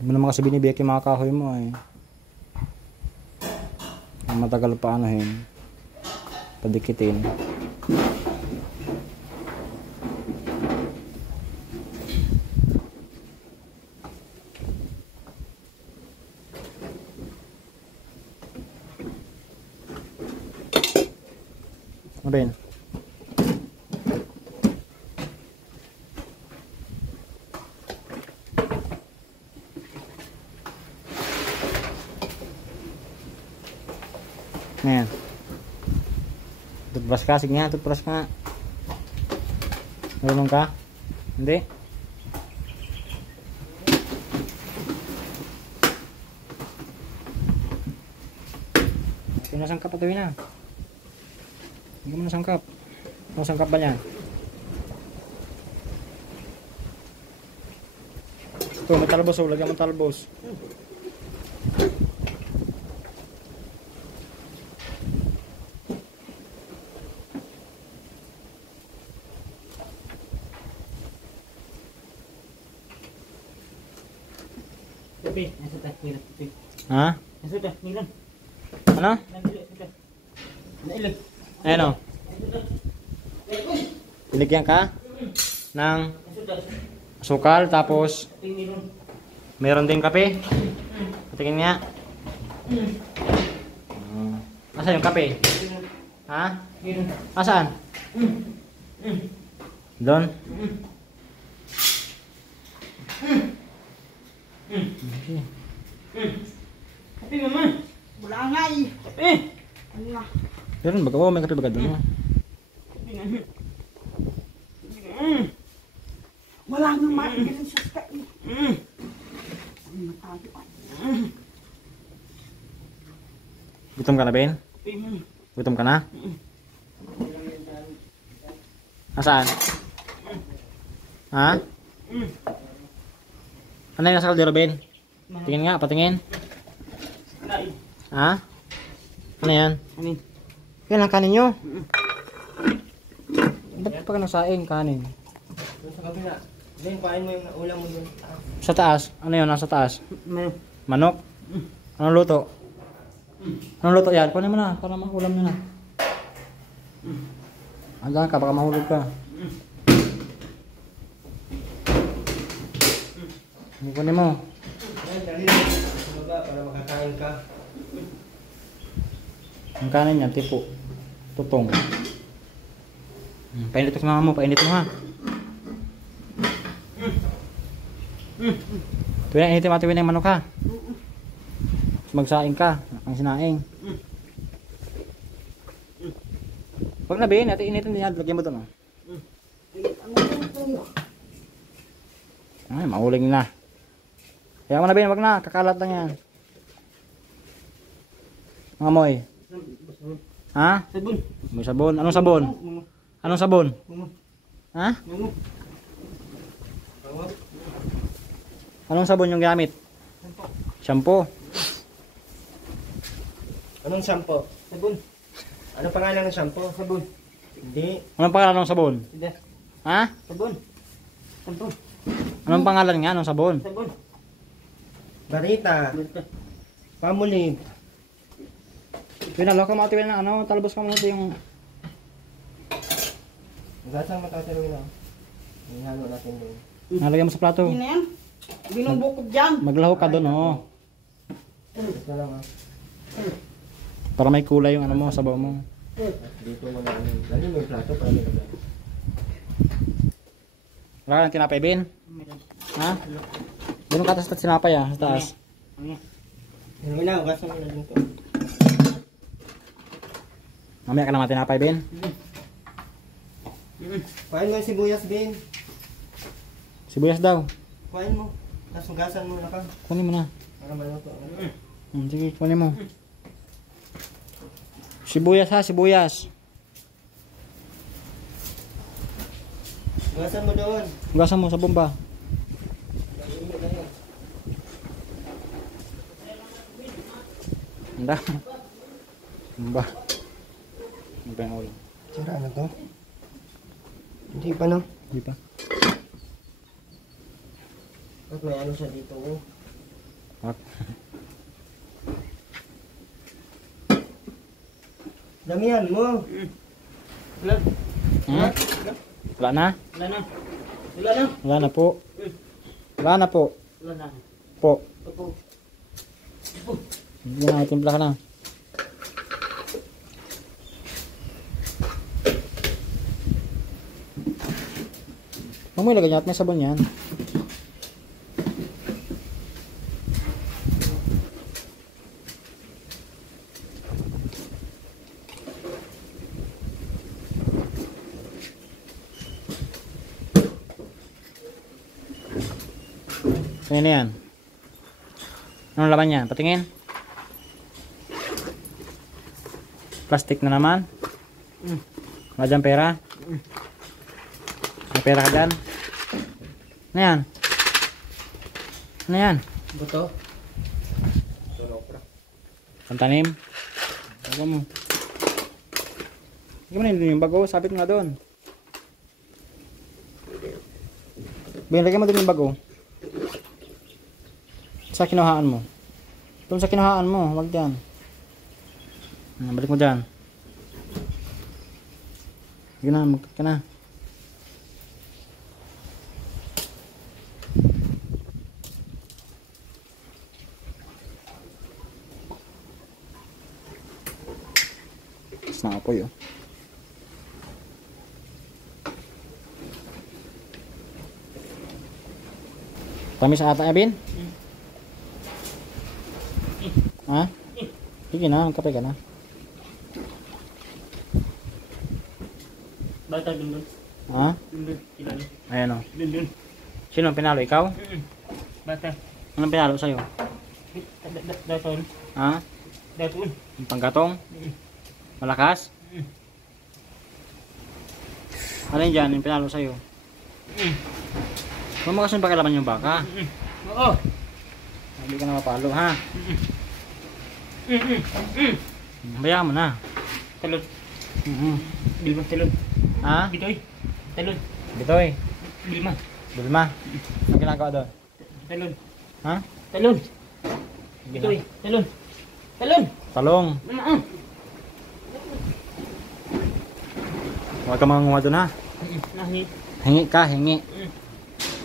Hindi mo naman kasi binibigay yung mga kahoy mo eh. Matagal pa anuhin. Padikitin. Ano ba yun? Ayan. Toothbrush ka? Sige nga, toothbrush ka nga. Marunong ka? Hindi? Pinasangkap ito na. Hindi mo nasangkap. Nasangkap ba niyan? Ito, may talbos o. Lagyan mo talbos. Tapi, nasa tayo, nilan. Ha? Nasa tayo, nilan. Ano? Nailan. Ayan o. Binigyan ka ng asukal, tapos meron din kape. Patingin nga. Asan yung kape? Ha? Asan? Doon? Kape, mama. Wala nga eh. Kape. Ano nga? Meron baga? Oh, may kape baga doon. Wala nga ganun sa ska eh. Ano matado ay. Gutom ka na, Ben? Kape, mama. Gutom ka na? Asaan? Ha? Ano yung nasa kaldero, Ben? Tingin nga, patingin. Kain. Ha? Ano yan? Amin. Yan ang kanin nyo. Ba't pa ka nasaing kanin? Doon sa kabila. Then, kuhain mo yung ulam mo doon. Sa taas? Ano yun? Nasa taas? Meron. Manok? Anong luto? Anong luto yan? Kunin mo na para makulam nyo na. Andiyan ka, baka mahulog ka. Kunin mo. Ayan, dali. Sa baba, para makakain ka. Ang kanin yan, tipo. Tutong. Painit ko sa mama mo, painit mo ha. Tuwing na initin matuwin na yung manok ha. Magsaing ka, ang sinaing. Huwag na bin, natin initin din yan, lagyan mo doon. Ay, mauling na. Kaya mo na bin, wag na, kakalat lang yan. Mga moy. Ha? Sabon. May sabon. Anong sabon? Anong sabon? Ha? Anong sabon yung gamit? Shampoo. Anong shampoo? Sabon. Anong pangalan ng shampoo? Sabon. Hindi. Anong pangalan ng sabon? Tidak. Ha? Sabon. Sabon. Anong pangalan nga ng sabon? Sabon. Barita. Basta. Pamulib. Pinalo ka mga na ano, talbos ka muna yung... Gasang matatiruin na. Ihalo natin doon. Nalagyan mo sa plato. Hindi na yan. Binumbukod dyan. Maglaho ka doon, oh. Ito lang ah. Para may kulay yung ano mo, sabaw mo. Dito mo na ano. Dali mo yung plato para may kabila. Wala ka ng tinapay, Ben? Ha? Doon ka sa tinapay ah, sa taas. Ano na, gasang mo na dito. Mamaya ka naman tinapay, Ben. Kuhain mo yung sibuyas, Ben. Sibuyas daw. Kuhain mo. Tapos hugasan mo na ka. Kunin mo na. Para maluto. Sige, kunin mo. Sibuyas ha, sibuyas. Hugasan mo doon. Hugasan mo sa bomba. Handa. Bomba. Ano pa yung ulo? Sira na to. Hindi pa no. Hindi pa. At may ano siya dito. Oh. Hot. Damihan mo. Wala. Hmm? Wala na? Wala na. Wala na. Wala na po. Wala na po. Wala na. Po. Opo. Yan na, timpla ka na. Huwag mo ilagay niya at may sabon yan. So yan na yan. Anong laman yan? Patingin. Plastic na naman. Wala dyan pera. May pera ka dyan. Ano yan? Ano yan? Buto. Pantanim. Bago mo. Hindi mo na yung bago. Sabit mo na doon. Binilagay mo doon yung bago. Sa kinuhaan mo. Doon sa kinuhaan mo. Huwag dyan. Balik mo dyan. Sige na. Magkat ka na. Tapos nakapoy oh. Tamis ata Abin? Ha? Sige na, magkape ka na. Bata dun dun. Ha? Dun dun. Kilala. Ayan o. Dun dun. Sino ang pinalo? Ikaw? Bata. Anong pinalo sa'yo? Daton. Ha? Daton. Ang panggatong? Malakas? Alin dyan yung pinalo sa'yo? Huwag mo kasi pakilaman yung baka. Oo. Hindi ka na mapalo ha? Bayaan mo na. Talon. Mhm. Bilma talon. Ha? Bitoy. Talon. Bitoy. Bilma. Bilma. Ano ginagawa doon? Talon. Ha? Talon. Bitoy. Talon. Talon. Talong. Huwag ka mangunguha doon ha? Nahi. Hingi ka, hingi.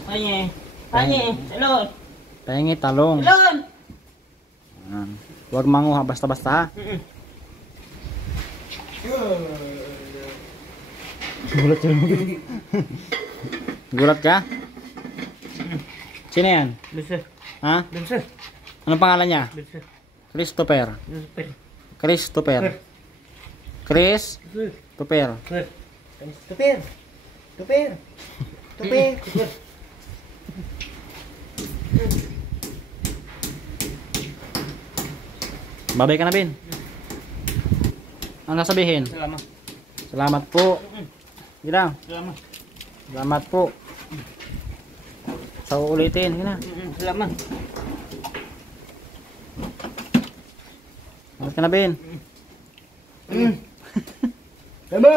Anye. Anye. Talon. Pahingi talong. Talon. Ayan. Huwag manguha basta-basta ha? Gulat ka Gulat ka? Sino yan? Bensa. Ha? Bensa. Anong pangalan niya? Bensa. Christopher. Bensa. Christopher. Chris Tupper. Tupir. Tupir. Tupir. Babay ka na, Bin. Ano sasabihin? Salamat. Salamat po. Gila. Salamat. Salamat po. Sa uulitin. Gila. Salamat. Salamat ka na, Bin. Tama.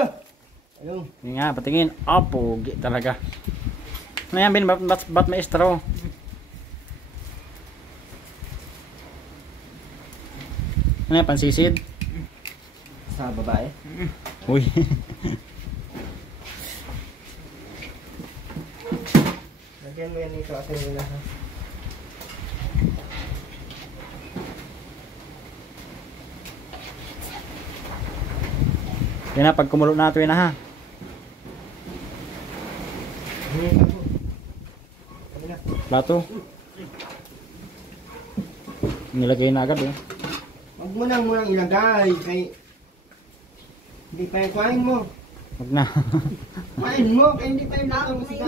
Ayun. Yun nga, patingin. Oh, pogi talaga. Ano yan, Bin? Ba't may straw? Ano yan, pansisid? Sa babae. Uy. Lagyan mo yan dito at yung ha. Yan na, pag kumulo na ito yun na ha. Plato. Nilagay na agad eh. Huwag mo nang munang ilagay kay hindi pa yung kuhain mo. Huwag na. Kuhain mo kaya hindi pa yung latang masika.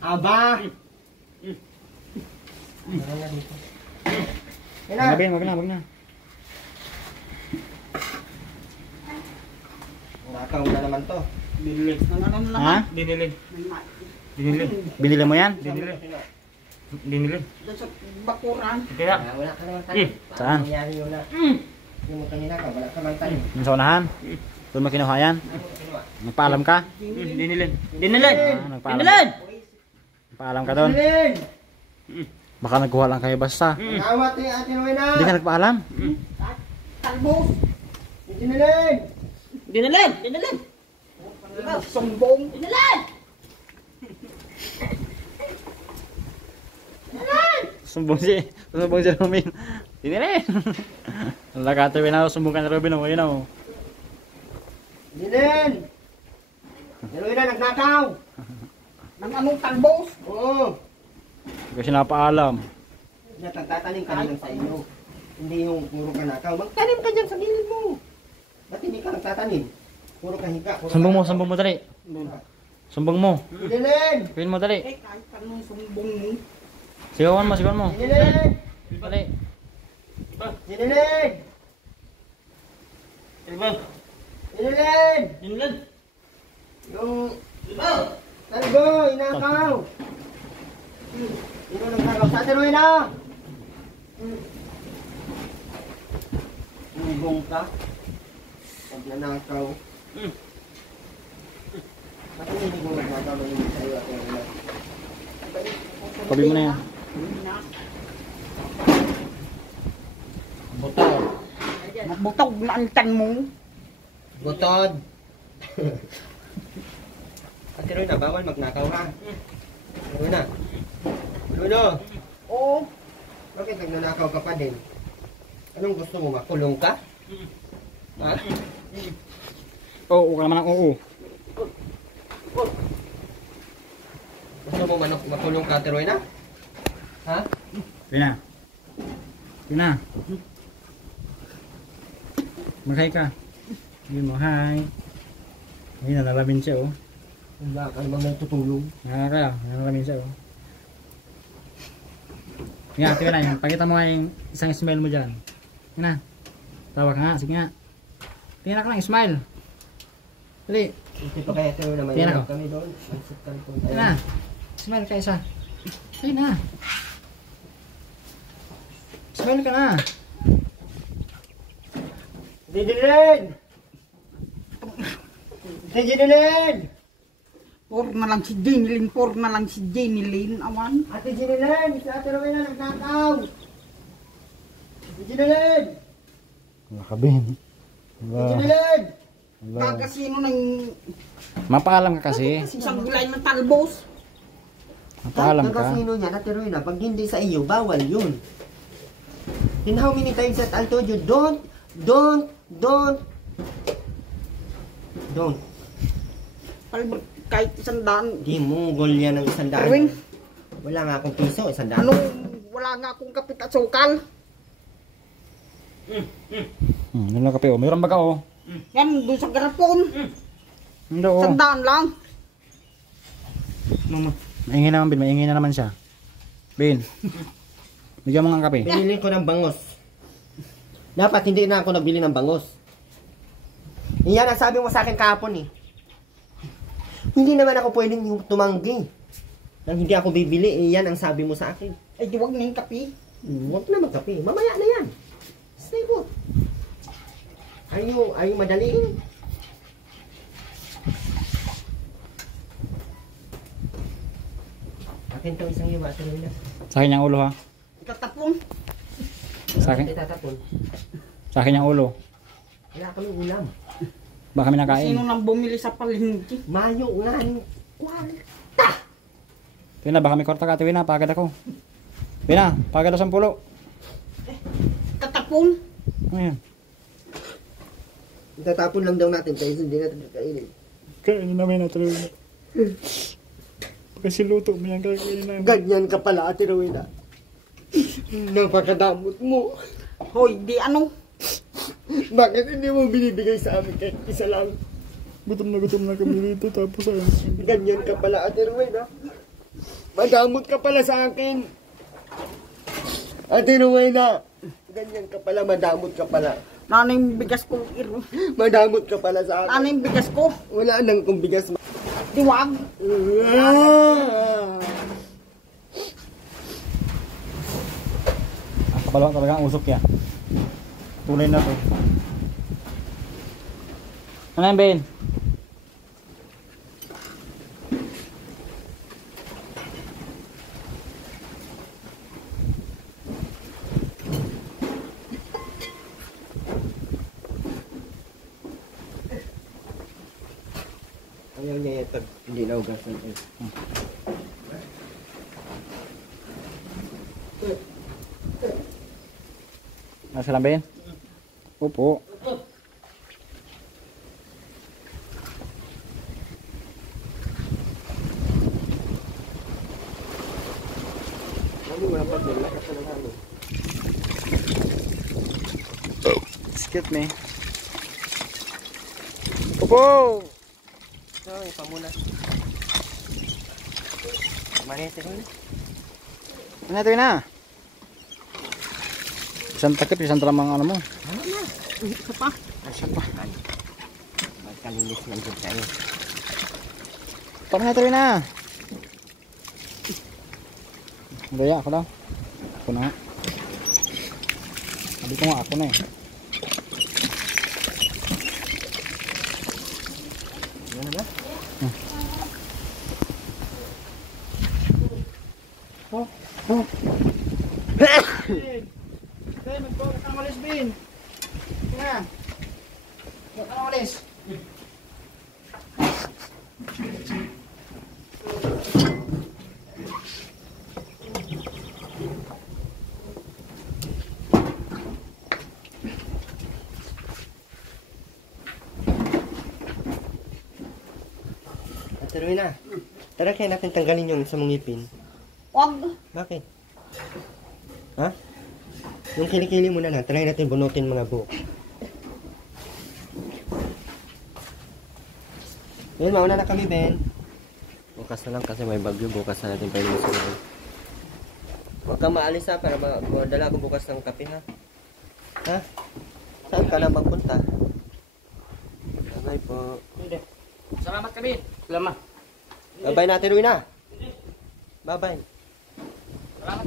Aba! Ano na dito? Yan na. Huwag na, huwag na. Nakaw na naman to. Binili. Ha? Binili. Binili. Binili mo yan? Binili. Binili. Doon sa bakuran. Kaya. Wala ka naman tayo. Saan? Nangyari yun na. Hindi mo kanina ka, wala ka naman tayo. Yung sa unahan? Doon mo kinuha yan? Nagpaalam ka? Binili. Binili. Nagpaalam. Binili. Nagpaalam ka doon? Nilin! Baka nagkuha lang kayo basta. Nangawat ni Ate Rowena! Hindi ka nagpaalam? Talbos. Hindi nilin! Dinalin! Dinalin! Sumbong! Dinalin! Sumbong si Robin. Hindi rin. Wala ka tayo na sumbong ka na Robin. Oh, ayun oh. Dinin! Pero yun na, nagnakaw! Nang anong talbos? Oo! Hindi ko siya napaalam. Tatanim ka lang sa inyo. Hindi yung puro ka nakaw. Magtanim ka dyan sa gilid mo. Ba't hindi ka nagtatanim? Puro ka higa. Sumbong mo dali. Sumbong mo. Dinin! Pin mo dali. Eh, kahit anong sumbong mo. Sigawan mo. Dinin! Dali. Dinin! Dinin! Yung... Talgo! Inakaw! Sino nagkakaw? Sa atin na! Umigong ka? Pag nanakaw. Bakit hindi mo magnakaw na hindi sa'yo at yung ulan? Tabi mo na yan. Butod! Magbutog na ang tan mo. Butod! Ate Roy na, bawal magnakaw ha? Ano na? Luno! Oo. Bakit nagnanakaw ka pa din? Anong gusto mo? Makulong ka? Ha? Oo ka naman ang oo. Gusto mo makulong ka, Ate Roy na? Ha? Pina. Mag-hi ka. Sabihin mo, hi. Ayun na, nalamin siya oh. Wala ka naman may tutulong. Nalamin siya oh. Nga, tingnan na yun. Pakita mo nga yung isang smile mo dyan. Tingnan na. Tawa ka nga, sige nga. Tingnan ka lang, smile. Dali. Hindi pa kaya Ate Roy na may Tingnan ilang ako. kami doon. Mansip ka rin Tingnan na. Smile ka isa. Ayun na. Smile ka na. Didilin! Didilin! Por na lang si Jenilyn. Awan. Ate Didilin! Si Ate Roy na nagnakaw! Didilin! Nakabin. Didilin! Kagasino ng Mapaalam ka kasi. isang gulay ng talbos. Mapaalam ka. Sino niya, Ate Roy na, pag hindi sa iyo, bawal yun. And how many times that I told you, don't. Kahit 100. Di mo, gol yan ng 100. Erwin. Wala nga akong piso, 100. Wala nga akong kapit at sukal. Yun lang kape oh. Mayroon ba ka oh? Yan, doon sa garapon. Hindi oh. 100 lang. Maingay naman Bin, maingay na naman siya. Bin. Bigyan mo nga kape. Binili ko ng bangos. Dapat hindi na ako nabili ng bangos. Iyan ang sabi mo sa akin kahapon eh. Hindi naman ako pwedeng yung tumanggi. Nang hindi ako bibili, iyan ang sabi mo sa akin. Ay, di wag na yung kape. Huwag na magkape. Mamaya na yan. Stay put. Ayaw madaliin. Akin itong isang iwa. Sa akin yung ulo ha. Katapon. Sa akin. Itatapon. Sa akin yung ulo. Wala kami ulam. Baka kami nakain. Sino nang bumili sa palengke? Mayo nga ni kwarta. Pina, baka may korta ka. Pina, pagad ako. Pina, pagad ako 10. Katapon. Ano yan? Itatapon lang daw natin tayo hindi natin kakainin. Kainin namin na tuloy. Kasi luto mo yan kakainin namin. Ganyan ka pala, Ate Rowena. Napakadamot mo. Hoy, di ano? Bakit hindi mo binibigay sa amin kahit isa lang? Gutom na kami dito tapos ayun. Ganyan ka pala, Ate Rowena. Madamot ka pala sa akin. Ate Rowena. Ganyan ka pala, madamot ka pala. Nanay yung bigas ko. Madamot ka pala sa akin. Nanay yung bigas ko. Wala nang kung bigas. Diwag. Kabalawang talaga ang usok yan. Tunay na to. Ano yan, Ben? hugasan eh. Nasa lang, Ben? Opo. Excuse me. Opo! So, ipa muna. Manete ko yun. Ano ito na? Isang takip, isang talamang ano mo. Ano na? Isa pa. Isa pa. Magkalinis ng dyan tayo. Paano na ito na? Daya ako daw. Ako na nga. Sabi ko nga ako na eh. Ano na ba? Oh. Hey, magpapag ka ng walis, Ben. Kaya. Huwag ka ng walis. Ate Rowena, tara kaya natin tanggalin yung isang ngipin. Wag. Bakit? Ha? Yung kilikili muna lang, try natin bunutin mga buhok. Yun, mauna na kami, Ben. Bukas na lang kasi may bagyo, bukas na natin pa yung sumunod. Huwag kang maalis ha, para madala ko bukas ng kape ha. Ha? Saan ka na magpunta? Bye-bye po. Salamat kami. Salamat. Bye-bye natin, Rowena. Bye-bye. Salamat.